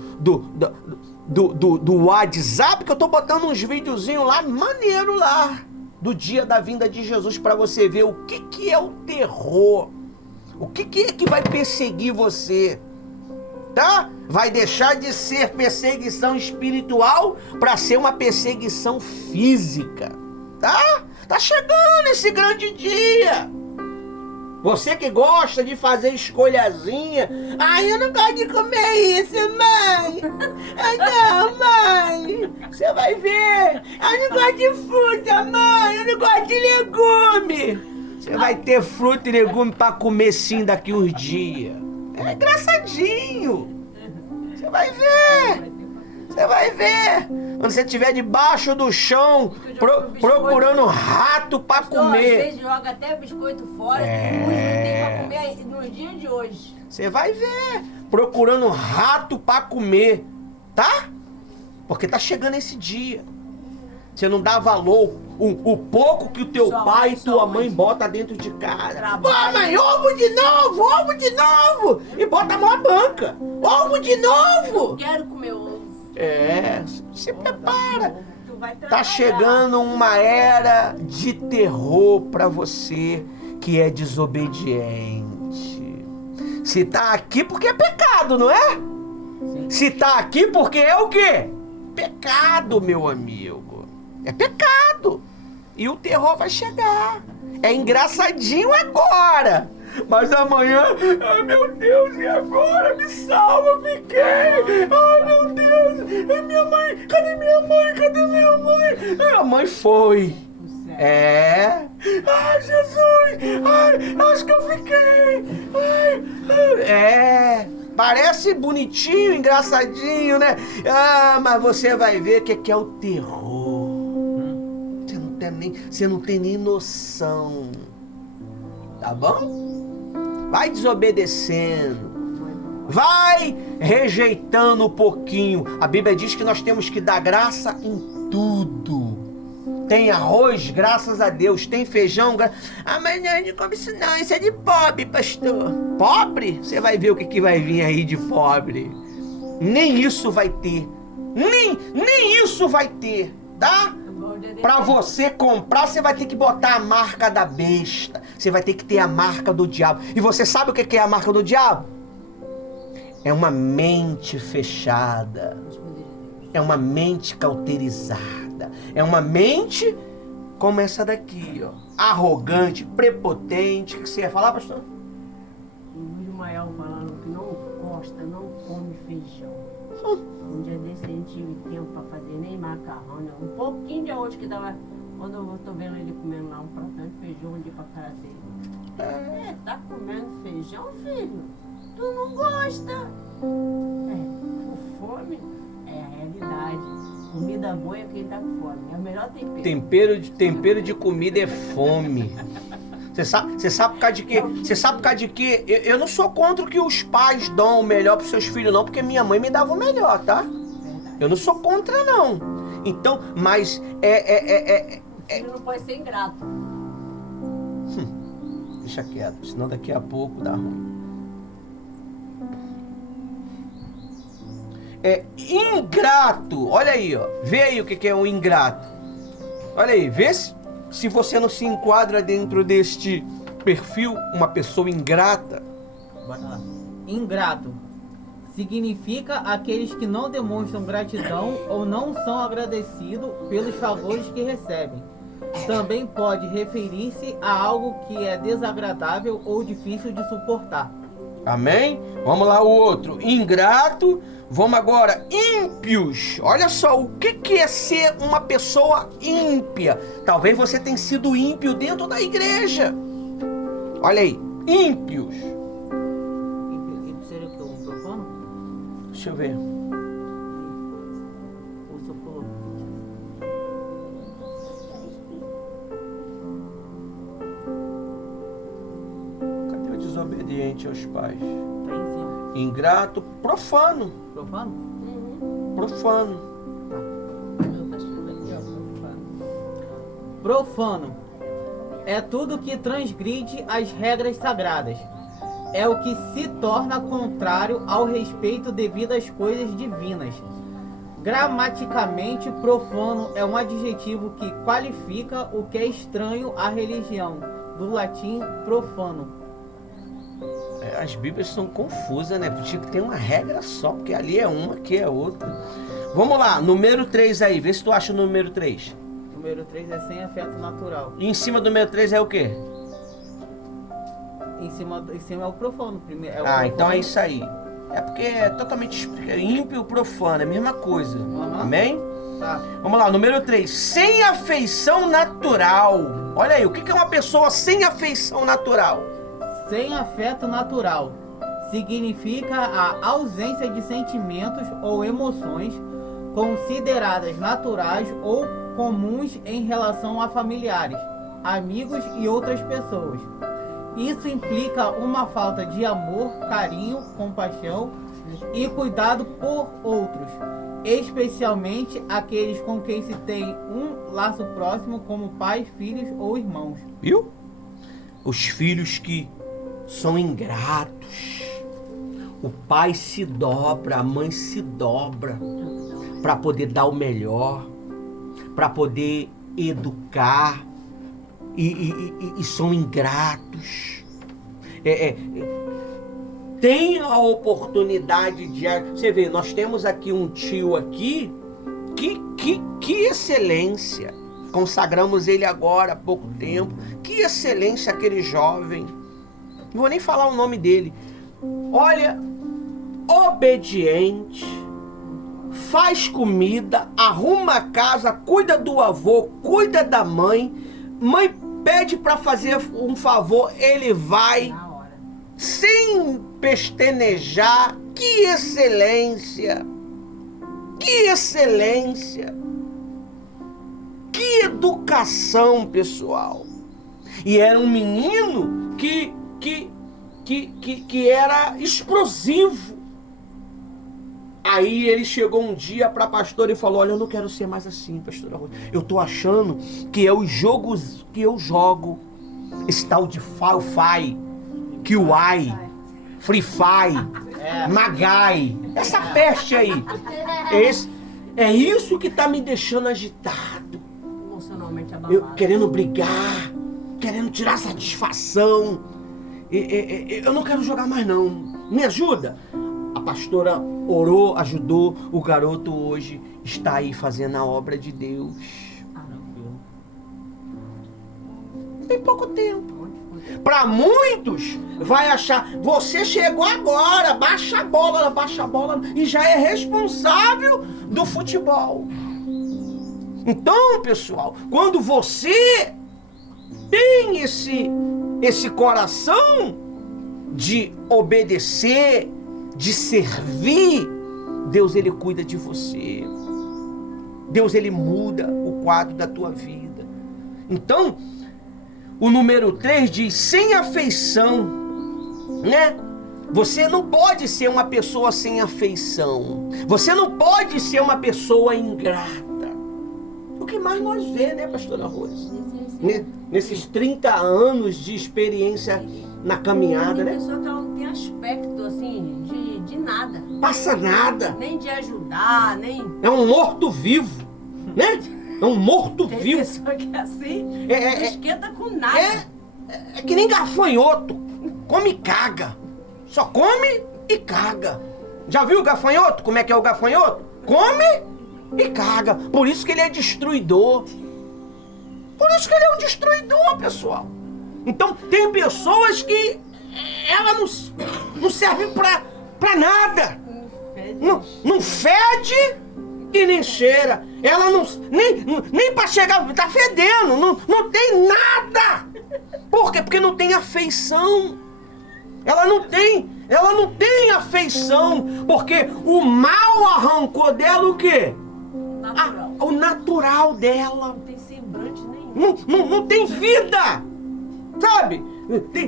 WhatsApp, que eu tô botando uns videozinhos lá, maneiro lá, do dia da vinda de Jesus, para você ver o que é o terror. O que é que vai perseguir você, tá? Vai deixar de ser perseguição espiritual para ser uma perseguição física, tá? Tá chegando esse grande dia. Você que gosta de fazer escolhazinha. Ai, eu não gosto de comer isso, mãe. Ai, não, mãe. Você vai ver. Eu não gosto de fruta, mãe. Eu não gosto de legume. Você vai ter fruta e legume pra comer sim daqui uns dias. É engraçadinho. Você vai ver. Você vai ver. Quando você estiver debaixo do chão, procurando rato pra comer. Às vezes joga até biscoito fora, que não tem pra comer nos dias de hoje. Você vai ver. Procurando rato pra comer, tá? Porque tá chegando esse dia. Você não dá valor o pouco que o teu pai e tua mãe bota dentro de casa. Pô, mãe, ovo de novo! E bota a mão banca. Ovo de novo! Eu quero comer ovo. Se prepara. Tá chegando uma era de terror pra você que é desobediente. Se tá aqui porque é pecado, não é? Se tá aqui porque é o quê? Pecado, meu amigo. É pecado. E o terror vai chegar. É engraçadinho agora. Mas amanhã, ai meu Deus, e agora? Me salva, fiquei! Ai meu Deus, é minha mãe, cadê minha mãe? Cadê minha mãe? A mãe foi. Ai Jesus, ai, acho que eu fiquei. Parece bonitinho, engraçadinho, né? Mas você vai ver o que é o terror. Você não tem nem noção. Tá bom? Vai desobedecendo. Vai rejeitando um pouquinho. A Bíblia diz que nós temos que dar graça em tudo. Tem arroz, graças a Deus. Tem feijão, mas não come isso não. Isso é de pobre, pastor. Pobre? Você vai ver o que vai vir aí de pobre. Nem isso vai ter. Nem isso vai ter, tá? Pra você comprar, você vai ter que botar a marca da besta. Você vai ter que ter a marca do diabo. E você sabe o que é a marca do diabo? É uma mente fechada. É uma mente cauterizada. É uma mente como essa daqui, ó. Arrogante, prepotente. O que você ia falar, pastor? O Ismael falando que não gosta, não come feijão. Um dia desse a gente tive tempo pra fazer nem macarrão, né? Um pouquinho de arroz que dava. Quando eu tô vendo ele comendo lá um pratão de feijão ali pra cara dele. Tá comendo feijão, filho? Tu não gosta? Com fome é a realidade. Comida boa é quem tá com fome. É o melhor tempero. Tempero de comida é fome. Você sabe por causa de quê? Você sabe por causa de quê? Eu não sou contra o que os pais dão o melhor pros seus filhos, não, porque minha mãe me dava o melhor, tá? Eu não sou contra, não. Então, mas O filho não pode ser ingrato. Deixa quieto, senão daqui a pouco dá ruim. Ingrato. Olha aí, ó. Vê aí o que é o ingrato. Olha aí, vê se você não se enquadra dentro deste perfil, uma pessoa ingrata. Bora lá. Ingrato significa aqueles que não demonstram gratidão ou não são agradecidos pelos favores que recebem. Também pode referir-se a algo que é desagradável ou difícil de suportar. Amém? Vamos lá, o outro. Ingrato. Vamos agora, ímpios. Olha só, o que é ser uma pessoa ímpia? Talvez você tenha sido ímpio dentro da igreja. Olha aí, ímpios. Ímpio seria o quê? Um profano? Deixa eu ver. Ou se eu coloco? Cadê o desobediente aos pais? Tá em cima. Ingrato, profano. Profano? Profano. Profano é tudo que transgride as regras sagradas. É o que se torna contrário ao respeito devido às coisas divinas. Gramaticamente, profano é um adjetivo que qualifica o que é estranho à religião, do latim profano. As Bíblias são confusas, né? Tinha que ter uma regra só, porque ali é uma, aqui é outra. Vamos lá, número 3 aí, vê se tu acha o número 3. Número 3 é sem afeto natural. E em cima do número 3 é o quê? Em cima é o profano. Primeiro, é o Ah, profano. então é isso aí. É porque é totalmente ímpio e profano, é a mesma coisa. Amém? Tá. Vamos lá, número 3. Sem afeição natural. Olha aí, o que é uma pessoa sem afeição natural? Sem afeto natural significa a ausência de sentimentos ou emoções consideradas naturais ou comuns em relação a familiares, amigos e outras pessoas. Isso implica uma falta de amor, carinho, compaixão e cuidado por outros, especialmente aqueles com quem se tem um laço próximo, como pais, filhos ou irmãos. Viu? Os filhos que são ingratos. O pai se dobra, a mãe se dobra para poder dar o melhor, para poder educar e são ingratos. Tem a oportunidade de... Você vê, nós temos aqui um tio aqui, que excelência. Consagramos ele agora há pouco tempo. Que excelência aquele jovem. Não vou nem falar o nome dele. Olha, obediente, faz comida, arruma a casa, cuida do avô, cuida da mãe. Mãe pede para fazer um favor, ele vai sem pestanejar. Que excelência! Que excelência! Que educação, pessoal! E era um menino que era explosivo. Aí ele chegou um dia para a pastora e falou: olha, eu não quero ser mais assim, pastora Rosa. Eu tô achando que é os jogos que eu jogo, esse tal de Fi, Kiwai, Free Fire, Magai, essa peste aí. É isso que tá me deixando agitado. Emocionalmente abalado. Eu querendo brigar, querendo tirar satisfação. Eu não quero jogar mais não. Me ajuda? A pastora orou, ajudou. O garoto hoje está aí fazendo a obra de Deus. Tem pouco tempo. Para muitos vai achar, você chegou agora, baixa a bola e já é responsável do futebol. Então, pessoal, quando você tem esse coração de obedecer, de servir, Deus ele cuida de você. Deus ele muda o quadro da tua vida. Então, o número 3 diz sem afeição, né? Você não pode ser uma pessoa sem afeição. Você não pode ser uma pessoa ingrata. O que mais nós vê, né, pastora Rosa? Nesses 30 anos de experiência na caminhada, né? Tem pessoa que ela não tem aspecto, assim, de nada. Passa nada. Nem de ajudar, nem... É um morto-vivo, né? É um morto-vivo. Tem pessoa que é assim, não esquenta com nada. É que nem gafanhoto. Come e caga. Só come e caga. Já viu o gafanhoto? Como é que é o gafanhoto? Come e caga. Por isso que ele é destruidor. Por isso que ele é um destruidor, pessoal. Então, tem pessoas que ela Não serve pra nada. Não fede e nem cheira. Ela não... Nem pra chegar... Tá fedendo. Não tem nada. Por quê? Porque não tem afeição. Ela não tem afeição. Porque o mal arrancou dela o quê? Natural. O natural dela. Não tem semblante nenhum. Não tem vida. Sabe?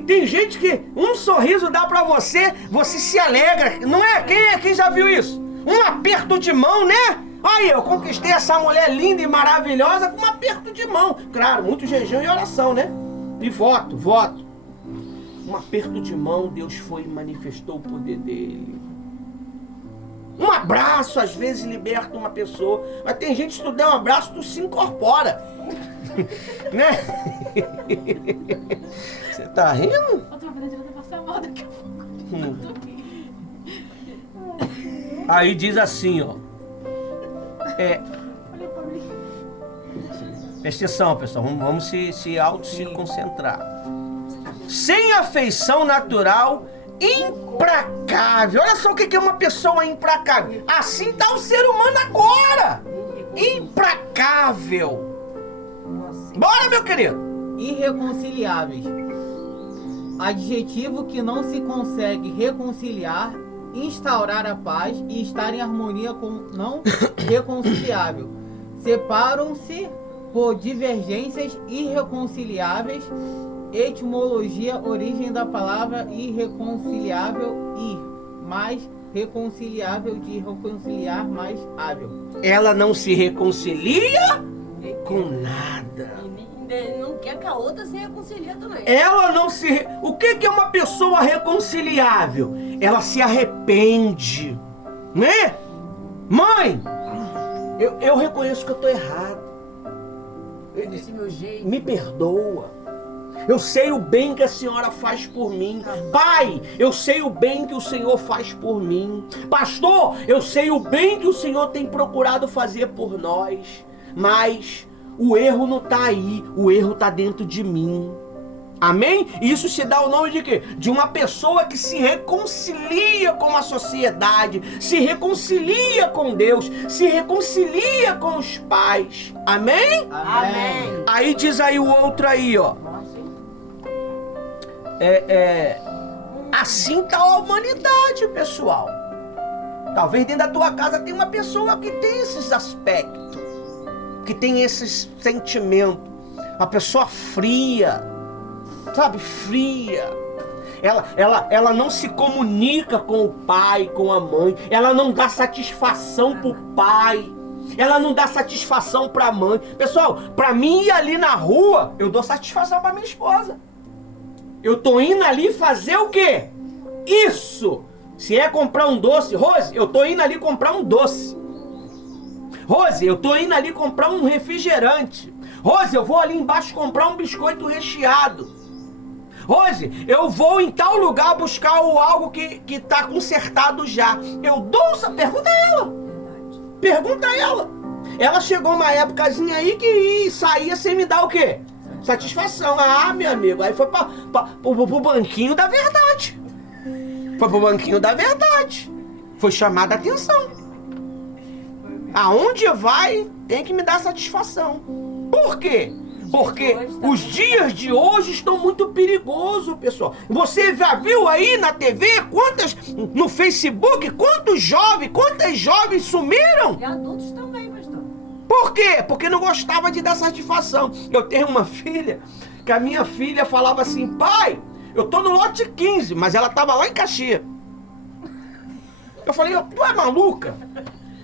Tem gente que um sorriso dá pra você se alegra. Não é? Quem já viu isso? Um aperto de mão, né? Aí, eu conquistei essa mulher linda e maravilhosa com um aperto de mão. Claro, muito jejum e oração, né? E voto. Um aperto de mão, Deus foi e manifestou o poder dele. Um abraço, às vezes, liberta uma pessoa. Mas tem gente que se tu der um abraço, tu se incorpora. Né? Você tá rindo? Eu tô vendo de passar mal daqui a pouco. Aí diz assim, ó. Olha pra mim. Presta atenção, pessoal. Vamos se concentrar. Sem afeição natural, implacável. Olha só o que é uma pessoa implacável. Assim está o ser humano agora. Implacável. Bora, meu querido. Irreconciliáveis. Adjetivo que não se consegue reconciliar, instaurar a paz e estar em harmonia com não reconciliável. Separam-se por divergências irreconciliáveis. Etimologia, origem da palavra irreconciliável, mais reconciliável, de reconciliar, mais hábil. Ela não se reconcilia com nada. E não quer que a outra se reconcilie também. Ela não se... O que é uma pessoa reconciliável? Ela se arrepende, né? Mãe, eu reconheço que eu tô errado. Desse meu jeito. Me perdoa. Eu sei o bem que a senhora faz por mim. Pai, eu sei o bem que o Senhor faz por mim. Pastor, eu sei o bem que o Senhor tem procurado fazer por nós. Mas o erro não está aí, o erro está dentro de mim. Amém? Isso se dá o nome de quê? De uma pessoa que se reconcilia com a sociedade, se reconcilia com Deus, se reconcilia com os pais. Amém? Amém. Aí diz aí o outro aí, ó. Assim tá a humanidade, pessoal. Talvez dentro da tua casa tenha uma pessoa que tem esses aspectos, que tem esses sentimentos. Uma pessoa fria, sabe? Fria. Ela não se comunica com o pai, com a mãe. Ela não dá satisfação pro pai. Ela não dá satisfação pra mãe. Pessoal, pra mim ir ali na rua, eu dou satisfação pra minha esposa. Eu tô indo ali fazer o quê? Isso! Se é comprar um doce, Rose, eu tô indo ali comprar um doce. Rose, eu tô indo ali comprar um refrigerante. Rose, eu vou ali embaixo comprar um biscoito recheado. Rose, eu vou em tal lugar buscar algo que tá consertado já. Eu dou essa... Pergunta a ela. Pergunta a ela. Ela chegou uma épocazinha aí que saía sem me dar o quê? Satisfação. Ah, meu amigo, aí foi pro banquinho da verdade. Foi pro banquinho da verdade. Foi chamada a atenção. Aonde vai, tem que me dar satisfação. Por quê? Porque os dias de hoje estão muito perigosos, pessoal. Você já viu aí na TV, no Facebook, quantas jovens sumiram? E adultos também, pastor. Por quê? Porque não gostava de dar satisfação. Eu tenho uma filha, que a minha filha falava assim, pai, eu tô no lote 15, mas ela tava lá em Caxias. Eu falei, tu é maluca?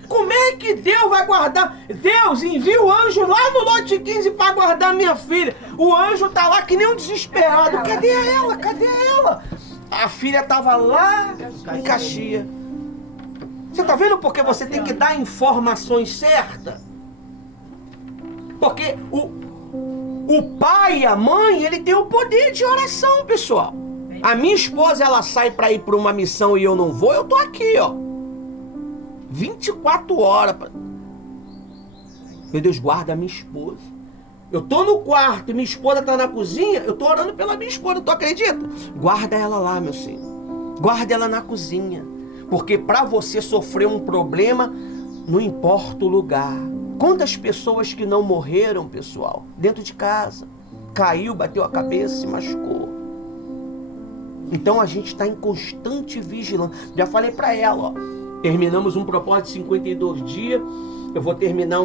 Como é que Deus vai guardar? Deus envia o anjo lá no lote 15 para guardar minha filha. O anjo tá lá que nem um desesperado. Cadê ela? Cadê ela? A filha tava lá em Caxias. Você tá vendo porque você tem que dar informações certas? Porque o pai e a mãe, ele tem o poder de oração, pessoal. A minha esposa, ela sai para ir para uma missão e eu não vou, eu tô aqui, ó. 24 horas. Meu Deus, guarda a minha esposa. Eu tô no quarto e minha esposa tá na cozinha, eu tô orando pela minha esposa, tu acredita? Guarda ela lá, meu Senhor. Guarda ela na cozinha. Porque para você sofrer um problema, não importa o lugar. Quantas pessoas que não morreram, pessoal, dentro de casa, caiu, bateu a cabeça, se machucou. Então a gente está em constante vigilância. Já falei para ela, ó, terminamos um propósito de 52 dias, eu vou terminar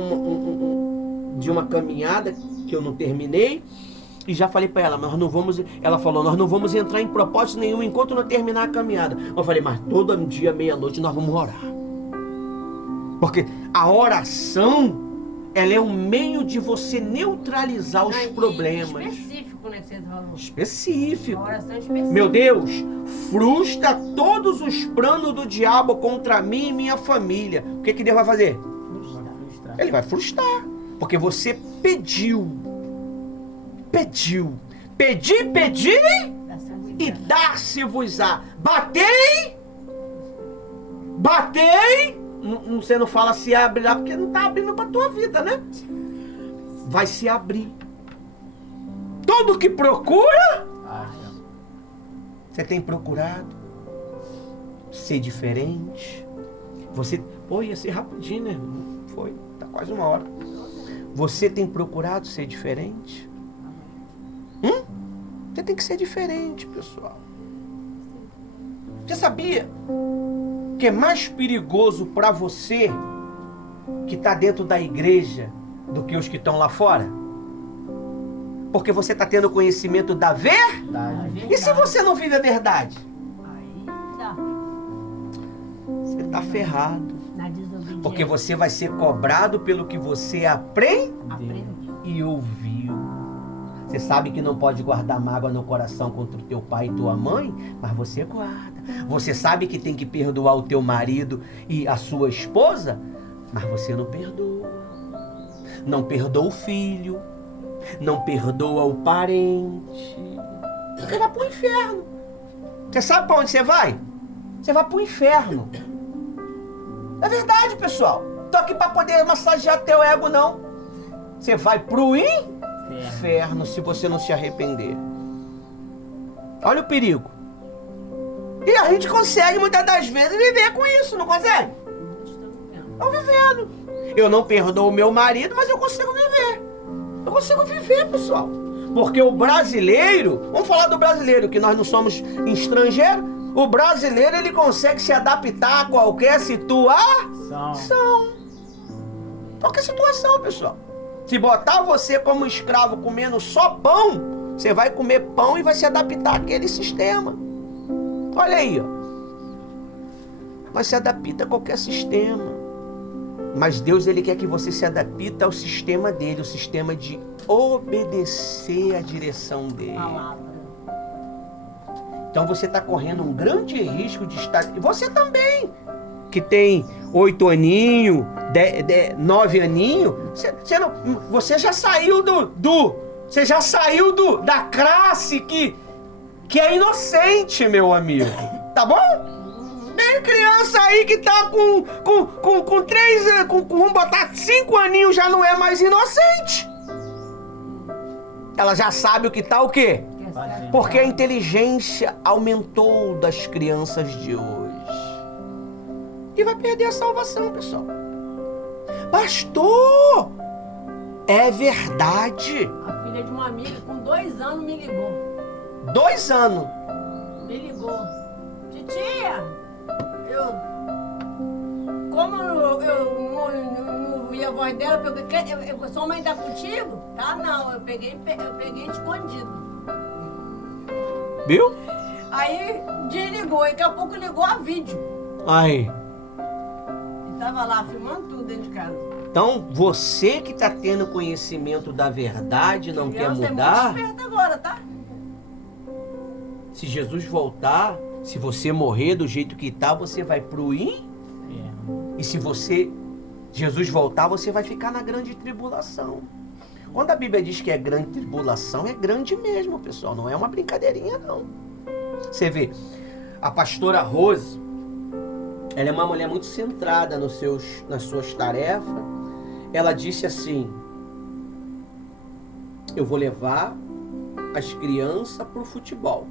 de uma caminhada que eu não terminei, e já falei para ela, ela falou, nós não vamos entrar em propósito nenhum enquanto não terminar a caminhada. Eu falei, mas todo dia, meia-noite, nós vamos orar. Porque a oração, ela é um meio de você neutralizar os problemas. Específico, né, que você falou. Específico. A oração específica. Meu Deus, frustra todos os planos do diabo contra mim e minha família. O que Deus vai fazer? Frustrar. Ele vai frustrar. Porque você pediu. Pedi e dar-se-vos-á. Batei. Você não fala se abrirá, porque não está abrindo para a tua vida, né? Vai se abrir. Todo que procura, você tem procurado ser diferente. Ia ser rapidinho, né? Foi, tá quase uma hora. Você tem procurado ser diferente? Você tem que ser diferente, pessoal. Você sabia que é mais perigoso para você que está dentro da igreja do que os que estão lá fora? Porque você está tendo conhecimento da verdade. E se você não vive a verdade? Aí dá. Você está ferrado. Na desobediência. Porque você vai ser cobrado pelo que você aprendeu e ouviu. Você sabe que não pode guardar mágoa no coração contra o teu pai e tua mãe, mas você guarda. Você sabe que tem que perdoar o teu marido e a sua esposa, mas você não perdoa. Não perdoa o filho, não perdoa o parente. Você vai pro inferno. Você sabe para onde você vai? Você vai pro inferno. É verdade, pessoal. Tô aqui para poder massagear teu ego, não. Você vai pro inferno se você não se arrepender. Olha o perigo. E a gente consegue muitas das vezes viver com isso, não consegue? Estou vivendo. Eu não perdoo o meu marido, mas eu consigo viver. Eu consigo viver, pessoal. Porque o brasileiro, vamos falar do brasileiro, que nós não somos estrangeiros. O brasileiro, ele consegue se adaptar a qualquer situação. Qualquer situação, pessoal. Se botar você como escravo comendo só pão, você vai comer pão e vai se adaptar àquele sistema. Olha aí, ó. Mas se adapta a qualquer sistema. Mas Deus, ele quer que você se adapte ao sistema dele, o sistema de obedecer à direção dele. Então você está correndo um grande risco de estar... E você também, que tem 8 aninhos, 9 aninhos, você já saiu você já saiu da classe que é inocente, meu amigo. Tá bom? Tem criança aí que tá com 3, vamos botar 5 aninhos, já não é mais inocente. Ela já sabe o que tá o quê? Porque a inteligência aumentou das crianças de hoje. E vai perder a salvação, pessoal. Pastor, é verdade. A filha de uma amiga com 2 anos me ligou. 2 anos? Me ligou. Titia, como eu não vi a voz dela, sua mãe tá contigo? Tá, não, eu peguei escondido. Viu? Aí desligou, e daqui a pouco ligou a vídeo. Aí. E tava lá filmando tudo dentro de casa. Então, você que tá tendo conhecimento da verdade, não quer mudar. É muito esperta agora, tá? Se Jesus voltar, se você morrer do jeito que tá, você vai pro inferno. E se Jesus voltar, você vai ficar na grande tribulação. Quando a Bíblia diz que é grande tribulação, é grande mesmo, pessoal. Não é uma brincadeirinha, não. Você vê, a pastora Rose, ela é uma mulher muito centrada nas suas tarefas. Ela disse assim: eu vou levar as crianças para o futebol.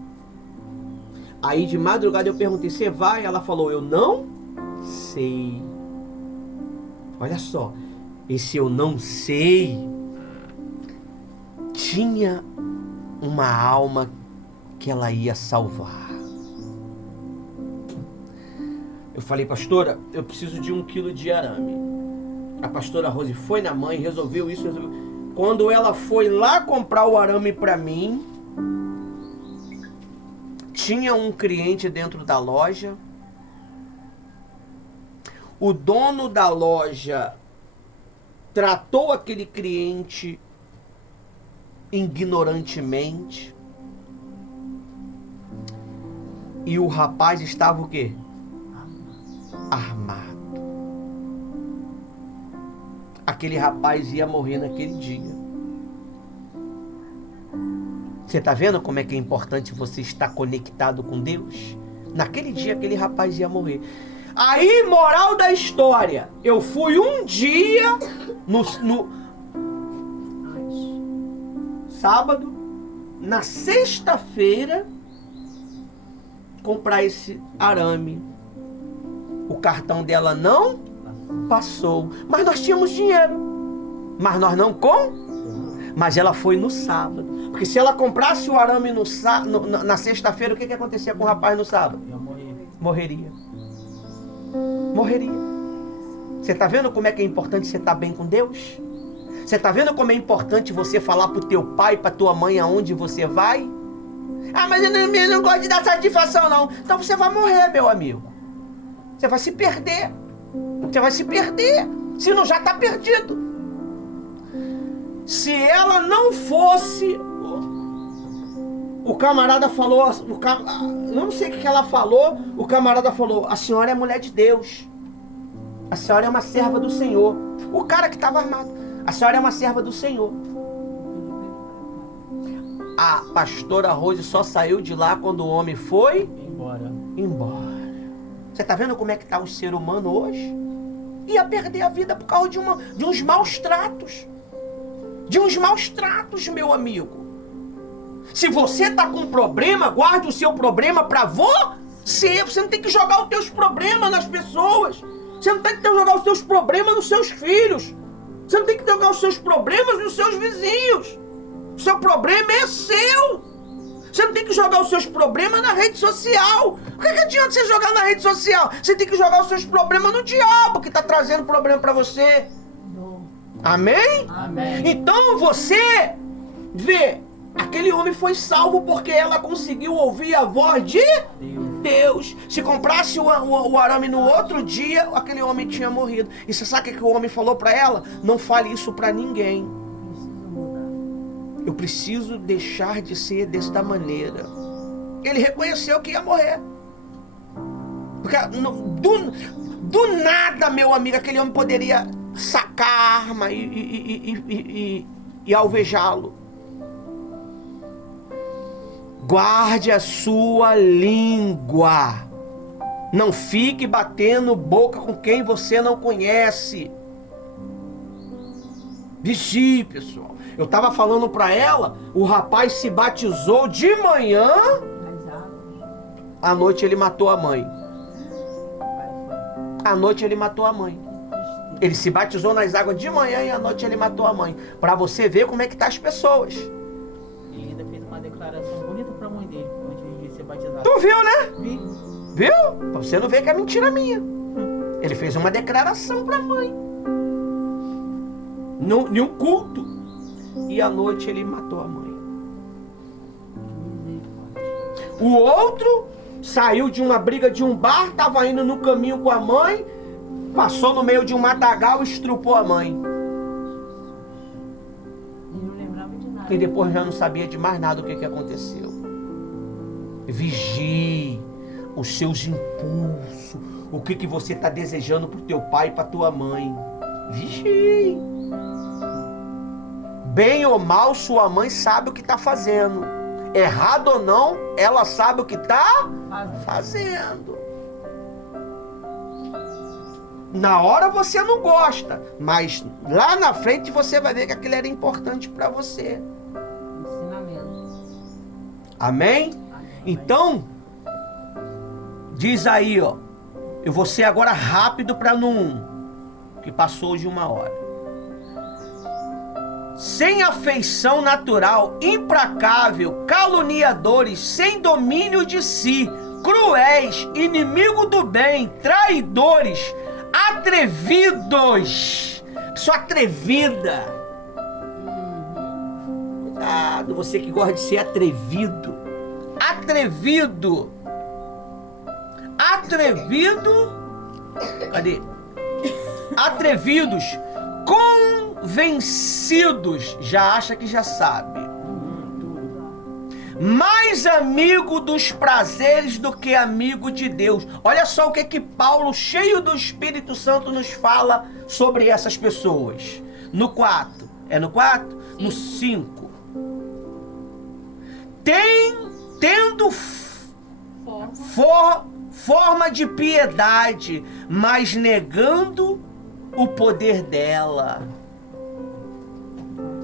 Aí de madrugada eu perguntei, você vai? Ela falou, eu não sei. Olha só, esse eu não sei tinha uma alma que ela ia salvar. Eu falei, pastora, eu preciso de 1 quilo de arame. A pastora Rose foi na mãe, resolveu isso, Quando ela foi lá comprar o arame para mim, tinha um cliente dentro da loja. O dono da loja tratou aquele cliente ignorantemente. E o rapaz estava o quê? Armado. Aquele rapaz ia morrer naquele dia. Você está vendo como é que é importante você estar conectado com Deus? Naquele dia aquele rapaz ia morrer. Aí, moral da história, eu fui um dia no sábado, na sexta-feira, comprar esse arame. O cartão dela não passou, mas nós tínhamos dinheiro, mas nós não mas ela foi no sábado, porque se ela comprasse o arame na sexta-feira, o que acontecia com o rapaz no sábado? Morreria. Você está vendo como é que é importante você estar bem com Deus? Você está vendo como é importante você falar para o teu pai, para tua mãe aonde você vai? Ah, mas eu não gosto de dar satisfação não. Então você vai morrer, meu amigo. Você vai se perder. Se não já está perdido. Se ela não fosse... O camarada falou... Não sei o que ela falou. O camarada falou, a senhora é mulher de Deus. A senhora é uma serva do Senhor. O cara que estava armado. A senhora é uma serva do Senhor. A pastora Rose só saiu de lá quando o homem foi embora. Você está vendo como é que está o ser humano hoje? Ia perder a vida por causa de uns maus tratos. Meu amigo. Se você está com problema, guarde o seu problema para você. Você não tem que jogar os teus problemas nas pessoas. Você não tem que jogar os seus problemas nos seus filhos. Você não tem que jogar os seus problemas nos seus vizinhos. O seu problema é seu. Você não tem que jogar os seus problemas na rede social. O que adianta você jogar na rede social? Você tem que jogar os seus problemas no diabo que está trazendo problema para você. Amém? Amém. Então você vê, aquele homem foi salvo porque ela conseguiu ouvir a voz de Deus. Se comprasse o arame no outro dia, aquele homem tinha morrido. E você sabe o que o homem falou para ela? Não fale isso para ninguém. Eu preciso deixar de ser desta maneira. Ele reconheceu que ia morrer. Porque do nada, meu amigo, aquele homem poderia sacar a arma e alvejá-lo. Guarde a sua língua. Não fique batendo boca com quem você não conhece. Vigie, pessoal. Eu estava falando para ela, o rapaz se batizou de manhã, à noite ele matou a mãe. Ele se batizou nas águas de manhã e à noite ele matou a mãe. Para você ver como é que tá as pessoas. E ainda fez uma declaração bonita para a mãe dele, antes de ser batizado. Tu viu, né? Vi. Viu? Pra você não ver que é mentira minha. Ele fez uma declaração para a mãe. Em um culto. E à noite ele matou a mãe. O outro saiu de uma briga de um bar, estava indo no caminho com a mãe, passou no meio de um matagal e estrupou a mãe. Não lembrava de nada. E depois já não sabia de mais nada o que aconteceu. Vigie os seus impulsos. O que você está desejando para o teu pai e para tua mãe. Vigie. Bem ou mal, sua mãe sabe o que está fazendo. Errado ou não, ela sabe o que está fazendo. Na hora você não gosta, mas lá na frente você vai ver que aquilo era importante para você. Ensinamento. Amém? Então, Diz aí, ó. Eu vou ser agora rápido para não... que passou de 1 hora. Sem afeição natural, implacável, caluniadores, sem domínio de si, cruéis, inimigo do bem, traidores, atrevidos. Pessoa atrevida. Cuidado, você que gosta de ser atrevido. Atrevido. Atrevido. Cadê? Atrevidos, convencidos, já acha que já sabe. Mais amigo dos prazeres do que amigo de Deus. Olha só o que Paulo, cheio do Espírito Santo, nos fala sobre essas pessoas. No 4. É no 4? No 5. Tendo forma de piedade, mas negando o poder dela.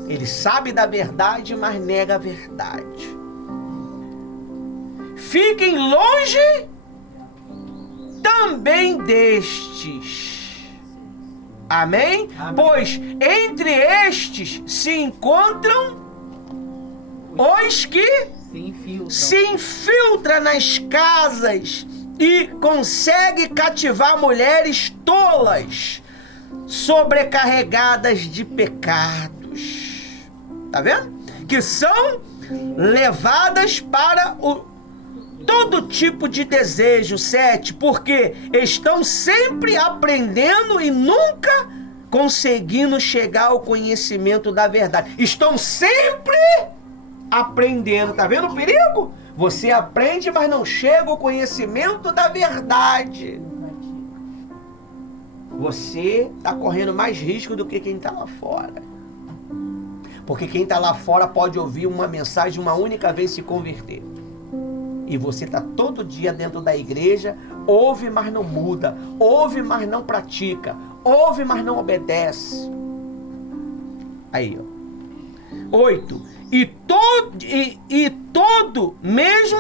Ele sabe da verdade, mas nega a verdade. Fiquem longe também destes. Amém? Amém. Pois entre estes se encontram os que se infiltram nas casas e consegue cativar mulheres tolas, sobrecarregadas de pecados. Tá vendo? Que são levadas para todo tipo de desejo. 7. Porque estão sempre aprendendo e nunca conseguindo chegar ao conhecimento da verdade. Estão sempre aprendendo. Tá vendo o perigo? Você aprende, mas não chega ao conhecimento da verdade. Você está correndo mais risco do que quem está lá fora. Porque quem está lá fora pode ouvir uma mensagem uma única vez e se converter. E você está todo dia dentro da igreja, ouve, mas não muda. Ouve, mas não pratica. Ouve, mas não obedece. Aí, ó. 8. E todo mesmo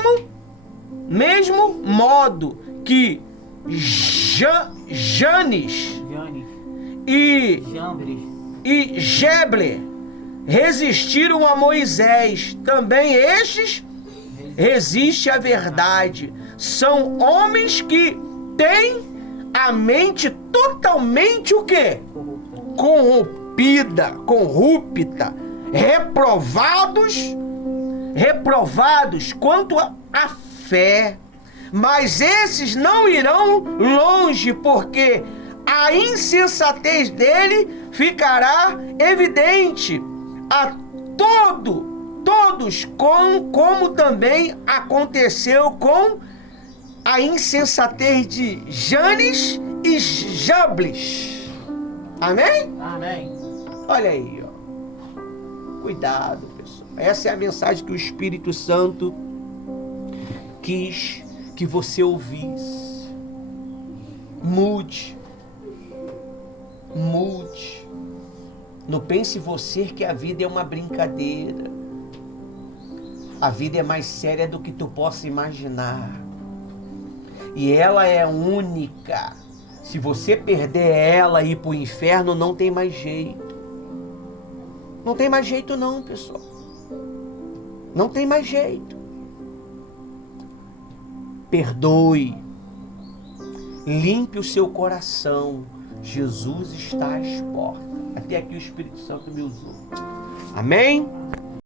modo que Janes e Jeble resistiram a Moisés, também estes resistem à verdade. São homens que têm a mente totalmente o quê? Corrupta, reprovados quanto à fé. Mas esses não irão longe, porque a insensatez dele ficará evidente a todos, como também aconteceu com a insensatez de Janes e Jambres. Amém? Amém. Olha aí, ó. Cuidado, pessoal. Essa é a mensagem que o Espírito Santo quis que você ouvisse. Mude. Não pense você que a vida é uma brincadeira. A vida é mais séria do que tu possa imaginar. E ela é única. Se você perder ela e ir pro inferno, não tem mais jeito. Não tem mais jeito não, pessoal. Não tem mais jeito. Perdoe. Limpe o seu coração. Jesus está às portas. Até aqui o Espírito Santo me usou. Amém?